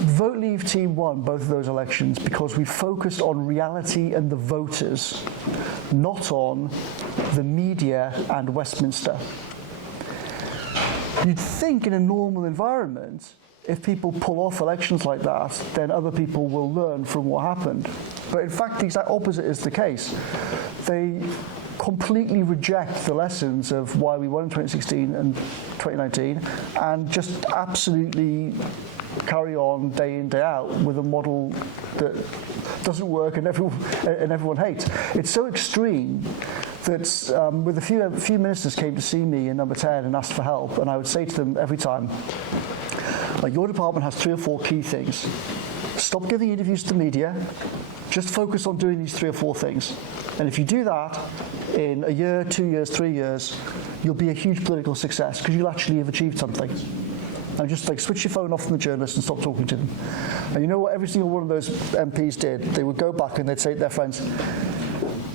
Vote Leave team won both of those elections because we focused on reality and the voters, not on the media and Westminster. You'd think in a normal environment, if people pull off elections like that, then other people will learn from what happened. But in fact, the exact opposite is the case. They completely reject the lessons of why we won in 2016 and 2019 and just absolutely carry on day in, day out with a model that doesn't work and everyone hates. It's so extreme that with a few ministers came to see me in number 10 and asked for help, and I would say to them every time, like, your department has 3 or 4 key things. Stop giving interviews to the media. Just focus on doing these 3 or 4 things. And if you do that, in a year, 2 years, 3 years, you'll be a huge political success because you'll actually have achieved something. And just switch your phone off from the journalists and stop talking to them. And you know what every single one of those MPs did? They would go back and they'd say to their friends,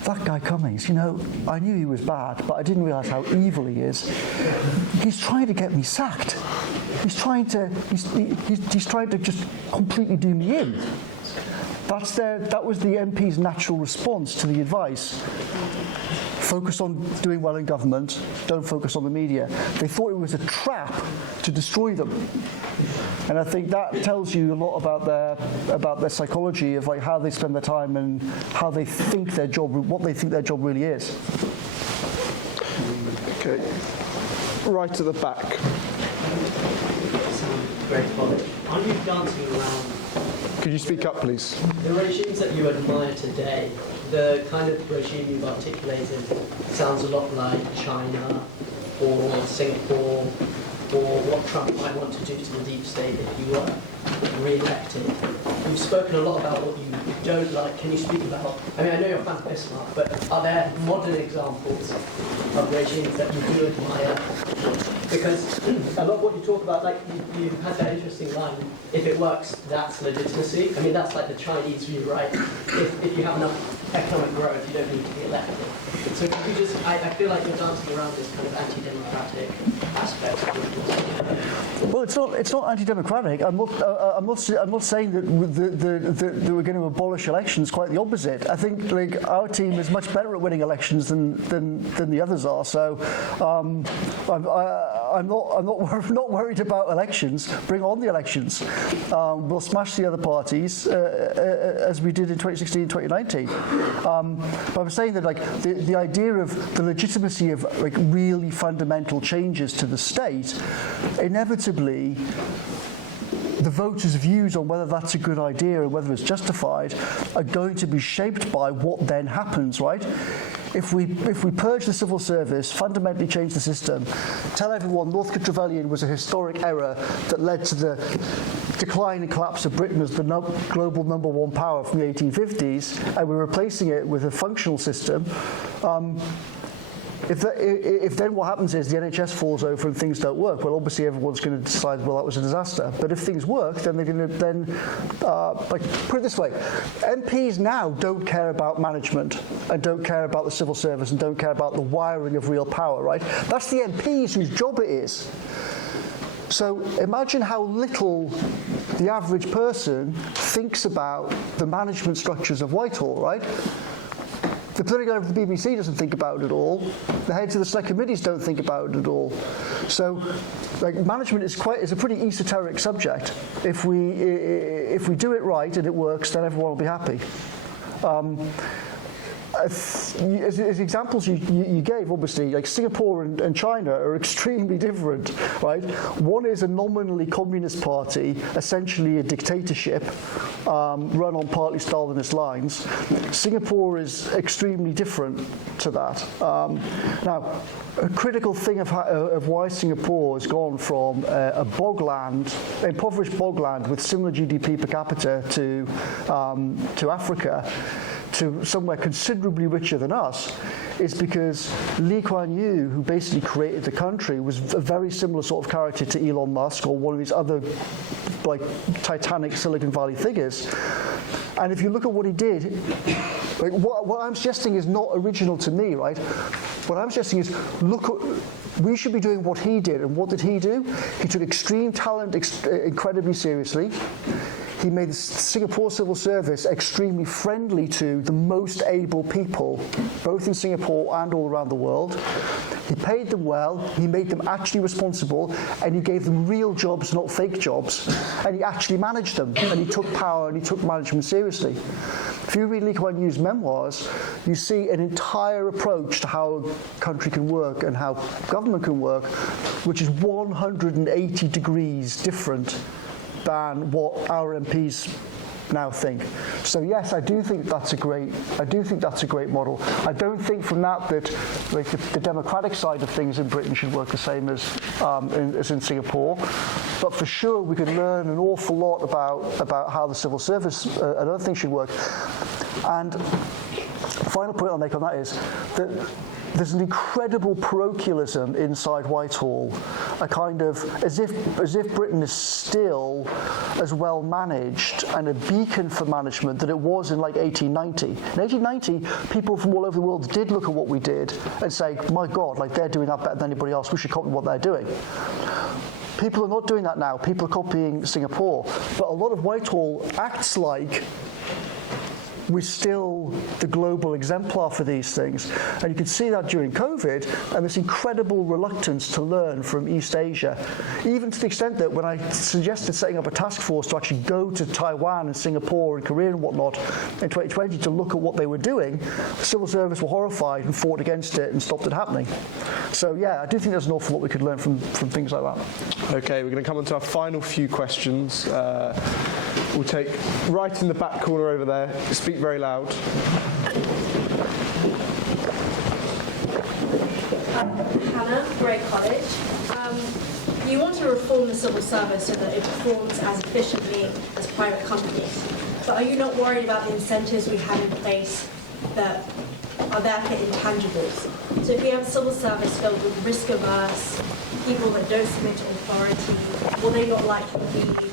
that guy Cummings, I knew he was bad, but I didn't realise how evil he is. He's trying to get me sacked. He's trying to just completely do me in. That was the MP's natural response to the advice. Focus on doing well in government, don't focus on the media. They thought it was a trap to destroy them. And I think that tells you a lot about their psychology of how they spend their time and how they think their job, what they think their job really is. Okay. Right at the back. Great college. Aren't you dancing around? Could you speak up, please? The regimes that you admire today, the kind of regime you've articulated sounds a lot like China or Singapore or what Trump might want to do to the deep state if you were re-elected. You've spoken a lot about what you don't like. Can you speak about, I know you're a fan of Bismarck, but are there modern examples of regimes that you do admire? Because a lot of what you talk about, you had that interesting line, if it works, that's legitimacy. That's like the Chinese view, right? If you have enough economic growth, you don't need to be elected. So could you just, I feel like you're dancing around this kind of anti-democratic aspect of it. Well, it's not anti-democratic. I'm not saying that we're going to abolish elections. Quite the opposite. I think our team is much better at winning elections than the others are. So I'm not worried about elections. Bring on the elections. We'll smash the other parties as we did in 2016 and 2019. But I'm saying that, like, the idea of the legitimacy of, like, really fundamental changes to the state, inevitably the voters' views on whether that's a good idea and whether it's justified are going to be shaped by what then happens, right? If we purge the civil service, fundamentally change the system, tell everyone North Trevelyan was a historic error that led to the decline and collapse of Britain as the global number one power from the 1850s, and we're replacing it with a functional system, if then what happens is the NHS falls over and things don't work, well, obviously everyone's going to decide, well, that was a disaster. But if things work, then they're going to like, put it this way, MPs now don't care about management and don't care about the civil service and don't care about the wiring of real power, right? That's the MPs whose job it is. So imagine how little the average person thinks about the management structures of Whitehall, right? The political of the BBC doesn't think about it at all. The heads of the select committees don't think about it at all. So, like, management is a pretty esoteric subject. If we do it right and it works, then everyone will be happy. As examples you gave, obviously, like Singapore and China are extremely different, right? One is a nominally communist party, essentially a dictatorship, run on partly Stalinist lines. Singapore is extremely different to that. Now, a critical thing of why Singapore has gone from a bogland, impoverished bogland with similar GDP per capita to Africa, to somewhere considerably richer than us, is because Lee Kuan Yew, who basically created the country, was a very similar sort of character to Elon Musk or one of these other, like, titanic Silicon Valley figures. And if you look at what he did, like, what I'm suggesting is not original to me, right? What I'm suggesting is, we should be doing what he did. And what did he do? He took extreme talent incredibly seriously. He made the Singapore civil service extremely friendly to the most able people, both in Singapore and all around the world. He paid them well, he made them actually responsible, and he gave them real jobs, not fake jobs, and he actually managed them, and he took power and he took management seriously. If you read Lee Kuan Yew's memoirs, you see an entire approach to how a country can work and how government can work, which is 180 degrees different than what our MPs now think. So yes, I do think that's a great model. I don't think from that like the democratic side of things in Britain should work the same as in Singapore, but for sure we could learn an awful lot about how the civil service and other things should work. And the final point I'll make on that is that there's an incredible parochialism inside Whitehall, a kind of as if Britain is still as well managed and a beacon for management that it was in like 1890. In 1890, people from all over the world did look at what we did and say, my God, like they're doing that better than anybody else, we should copy what they're doing. People are not doing that now. People are copying Singapore. But a lot of Whitehall acts like we're still the global exemplar for these things. And you can see that during COVID, and this incredible reluctance to learn from East Asia, even to the extent that when I suggested setting up a task force to actually go to Taiwan and Singapore and Korea and whatnot in 2020 to look at what they were doing, the civil service were horrified and fought against it and stopped it happening. So yeah, I do think there's an awful lot we could learn from things like that. Okay, we're going to come on to our final few questions. We'll take right in the back corner over there. Speak very loud. Hannah, Grey College. You want to reform the civil service so that it performs as efficiently as private companies. But are you not worried about the incentives we have in place that are there for intangibles? So if we have a civil service filled with risk-averse people that don't submit to authority, will they not likely be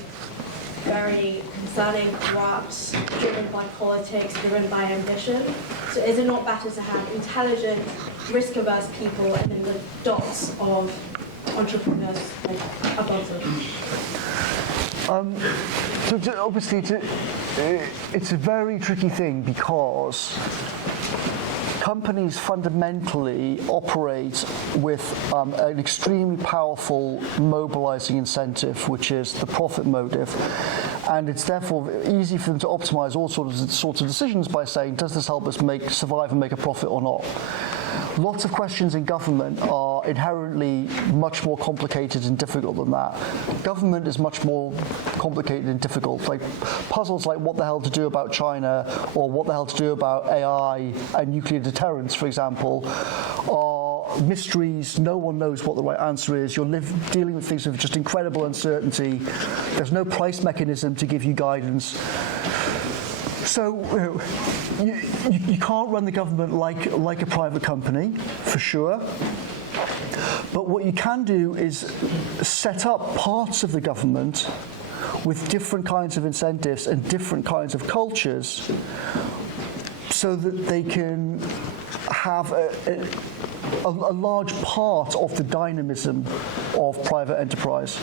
very concerning, corrupt, driven by politics, driven by ambition? So is it not better to have intelligent, risk-averse people and then the dots of entrepreneurs above them? Obviously, it's a very tricky thing because companies fundamentally operate with an extremely powerful mobilizing incentive, which is the profit motive. And it's therefore easy for them to optimize all sorts of decisions by saying, does this help us survive and make a profit or not? Lots of questions in government are inherently much more complicated and difficult than that. Government is much more complicated and difficult. Like puzzles like what the hell to do about China or what the hell to do about AI and nuclear deterrence, for example, are mysteries. No one knows what the right answer is. You're dealing with things of just incredible uncertainty. There's no price mechanism to give you guidance. So you can't run the government like a private company, for sure. But what you can do is set up parts of the government with different kinds of incentives and different kinds of cultures so that they can have a large part of the dynamism of private enterprise.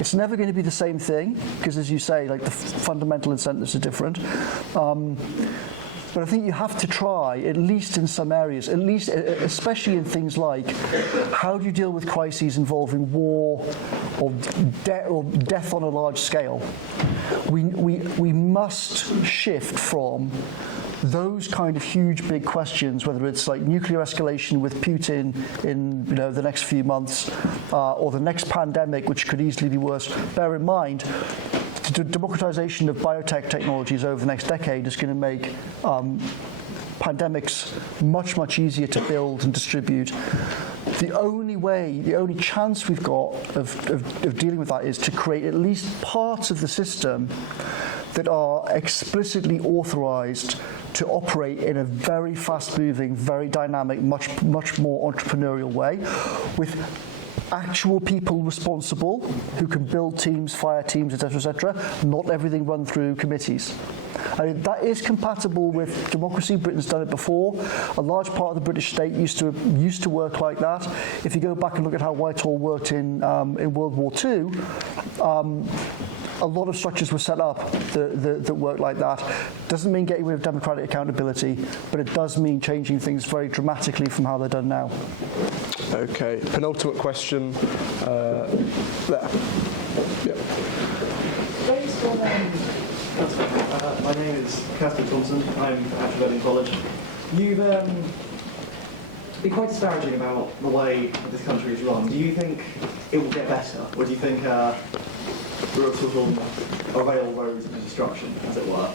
It's never going to be the same thing because, as you say, like the fundamental incentives are different. But I think you have to try, at least in some areas, at least especially in things like how do you deal with crises involving war or death on a large scale. We must shift from those kind of huge big questions, whether it's like nuclear escalation with Putin in the next few months or the next pandemic, which could easily be worse. Bear in mind, the democratization of biotech technologies over the next decade is going to make pandemics much, much easier to build and distribute. The only chance we've got of dealing with that is to create at least parts of the system that are explicitly authorized to operate in a very fast-moving, very dynamic, much more entrepreneurial way, with actual people responsible who can build teams, fire teams, etc., not everything run through committees. I mean, that is compatible with democracy. Britain's done it before. A large part of the British state used to work like that. If you go back and look at how Whitehall worked in World War II, a lot of structures were set up that work like that. Doesn't mean getting rid of democratic accountability, but it does mean changing things very dramatically from how they're done now. Okay, penultimate question. There. Yep. My name is Casper Thompson. I'm at Reading College. You've been quite disparaging about the way this country is run. Do you think it will get better, or do you think we're sort of a railroad to destruction, as it were?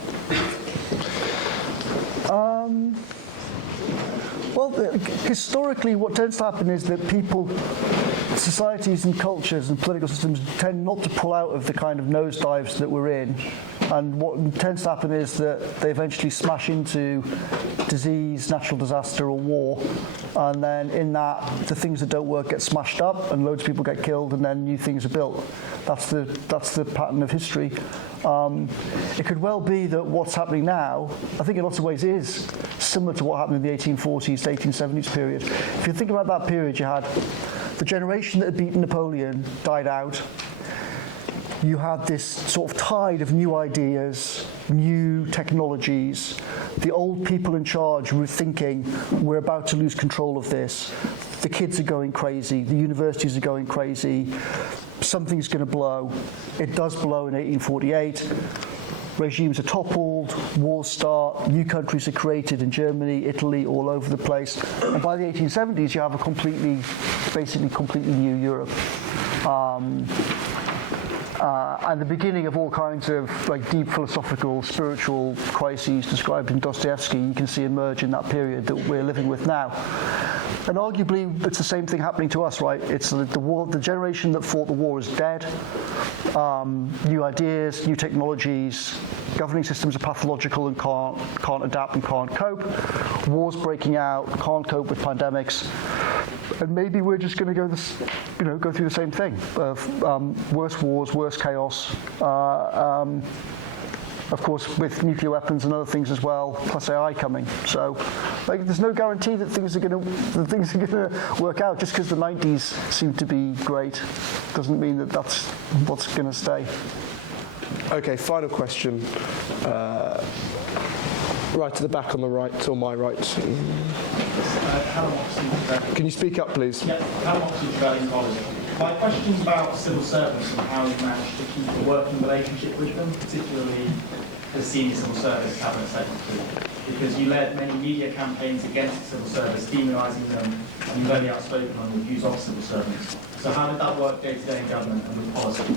Well, historically, what tends to happen is that societies and cultures and political systems tend not to pull out of the kind of nosedives that we're in. And what tends to happen is that they eventually smash into disease, natural disaster, or war. And then in that, the things that don't work get smashed up, and loads of people get killed, and then new things are built. That's the pattern of history. It could well be that what's happening now, I think in lots of ways is similar to what happened in the 1840s to 1870s period. If you think about that period, you had the generation that had beaten Napoleon died out. You had this sort of tide of new ideas, new technologies. The old people in charge were thinking, we're about to lose control of this. The kids are going crazy. The universities are going crazy. Something's going to blow. It does blow in 1848. Regimes are toppled, wars start, new countries are created in Germany, Italy, all over the place. And by the 1870s, you have a basically completely new Europe. And the beginning of all kinds of like deep philosophical, spiritual crises described in Dostoevsky, you can see emerge in that period that we're living with now. And arguably, it's the same thing happening to us, right? It's the generation that fought the war is dead. New ideas, new technologies, governing systems are pathological and can't adapt and can't cope. Wars breaking out, can't cope with pandemics. And maybe we're just going to go through the same thing of worse wars, worse chaos. Of course, with nuclear weapons and other things as well, plus AI coming. So, there's no guarantee that things are going to work out. Just because the 90s seemed to be great, doesn't mean that that's what's going to stay. Okay, final question. Right at the back on the right, or my right. Can you speak up, please? Yeah, Callum Oxley, Durham College. My question's about civil servants and how you've managed to keep a working relationship with them, particularly the senior civil service cabinet secretary, because you led many media campaigns against the civil service, demonising them, and you're very outspoken on your views of civil servants. So how did that work day-to-day in government and with policy?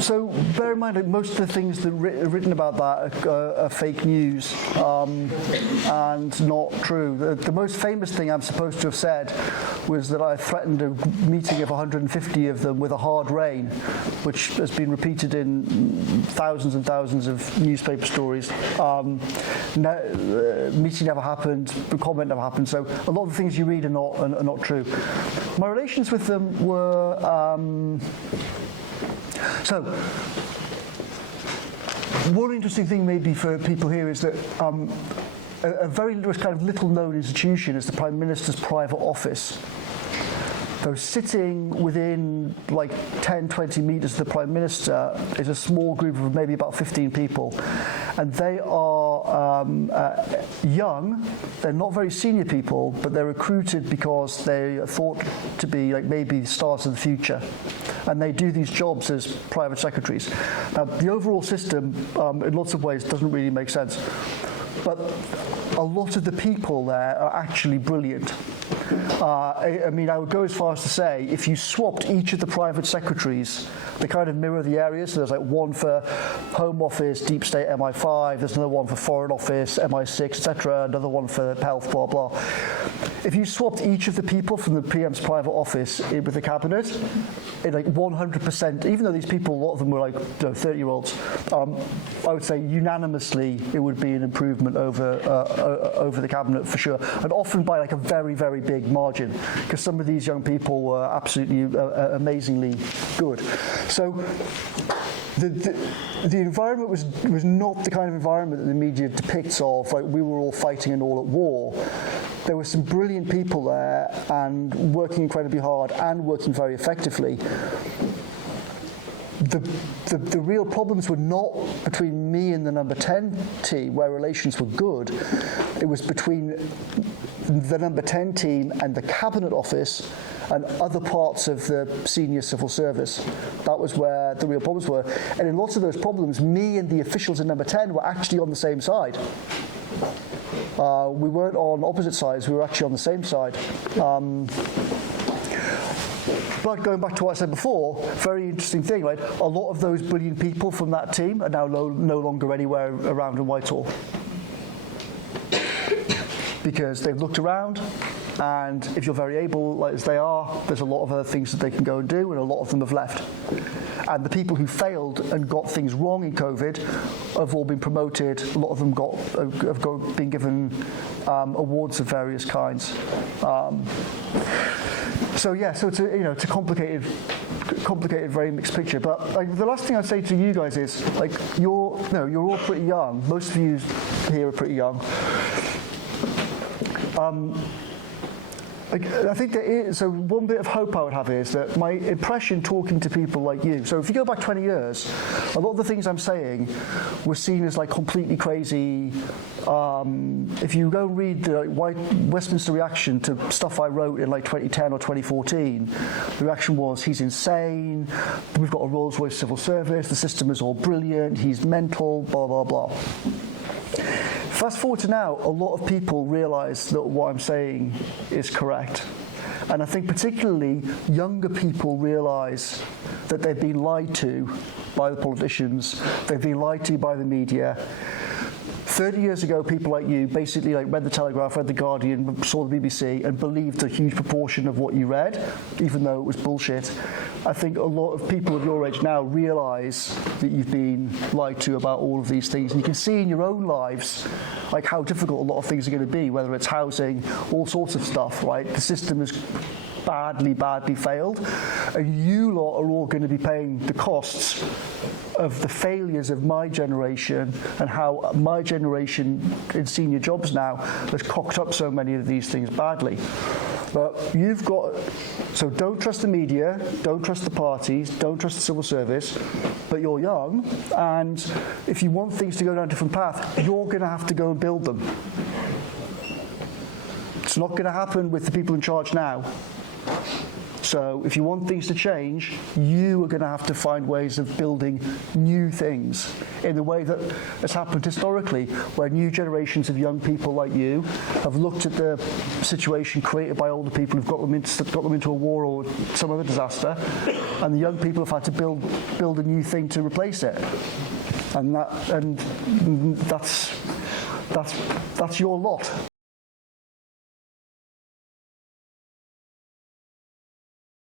So bear in mind that most of the things that are written about that are fake news and not true. The most famous thing I'm supposed to have said was that I threatened a meeting of 150 of them with a hard rain, which has been repeated in thousands and thousands of newspaper stories. Meeting never happened, the comment never happened, so a lot of the things you read are not true. My relations with them were... So, one interesting thing maybe for people here is that a very kind of little known institution is the Prime Minister's private office. So sitting within like 10, 20 metres of the Prime Minister is a small group of maybe about 15 people. And they are young, they're not very senior people, but they're recruited because they are thought to be like maybe the stars of the future. And they do these jobs as private secretaries. Now, the overall system, in lots of ways, doesn't really make sense. But a lot of the people there are actually brilliant. I mean, I would go as far as to say, if you swapped each of the private secretaries, they kind of mirror the areas. So there's like one for Home Office, Deep State, MI5. There's another one for Foreign Office, MI6, etc. Another one for Health, blah, blah. If you swapped each of the people from the PM's private office in with the cabinet, in like 100%, even though these people, a lot of them were like 30-year-olds, I would say unanimously it would be an improvement over the cabinet for sure, and often by like a very, very big margin, because some of these young people were absolutely amazingly good. So the environment was not the kind of environment that the media depicts of, like we were all fighting and all at war. There were some brilliant people there and working incredibly hard and working very effectively. The real problems were not between me and the number 10 team, where relations were good. It was between the number 10 team and the cabinet office and other parts of the senior civil service. That was where the real problems were. And in lots of those problems, me and the officials in number 10 were actually on the same side. We weren't on opposite sides, we were actually on the same side. But going back to what I said before, very interesting thing, right? A lot of those brilliant people from that team are now no longer anywhere around in Whitehall. Because they've looked around, and if you're very able, like as they are, there's a lot of other things that they can go and do, and a lot of them have left. And the people who failed and got things wrong in COVID have all been promoted. A lot of them have been given awards of various kinds. So it's a complicated, very mixed picture. But like, the last thing I'd say to you guys is, like, you're all pretty young. Most of you here are pretty young. I think there is, so one bit of hope I would have is that my impression talking to people like you, so if you go back 20 years, a lot of the things I'm saying were seen as like completely crazy. If you go and read the Westminster reaction to stuff I wrote in like 2010 or 2014, the reaction was, he's insane, we've got a Rolls-Royce civil service, the system is all brilliant, he's mental, blah, blah, blah. Fast forward to now, a lot of people realise that what I'm saying is correct. And I think particularly younger people realise that they've been lied to by the politicians, they've been lied to by the media. 30 years ago, people like you basically like read the Telegraph, read the Guardian, saw the BBC, and believed a huge proportion of what you read, even though it was bullshit. I think a lot of people of your age now realise that you've been lied to about all of these things, and you can see in your own lives like how difficult a lot of things are going to be, whether it's housing, all sorts of stuff, right? The system is badly failed, and you lot are all going to be paying the costs of the failures of my generation and how my generation in senior jobs now has cocked up so many of these things badly. But you've got, so don't trust the media, don't trust the parties, don't trust the civil service, but you're young, and if you want things to go down a different path, you're going to have to go and build them. It's not going to happen with the people in charge now. So if you want things to change, you are going to have to find ways of building new things in the way that has happened historically, where new generations of young people like you have looked at the situation created by older people who've got them into a war or some other disaster, and the young people have had to build a new thing to replace it. And that's your lot.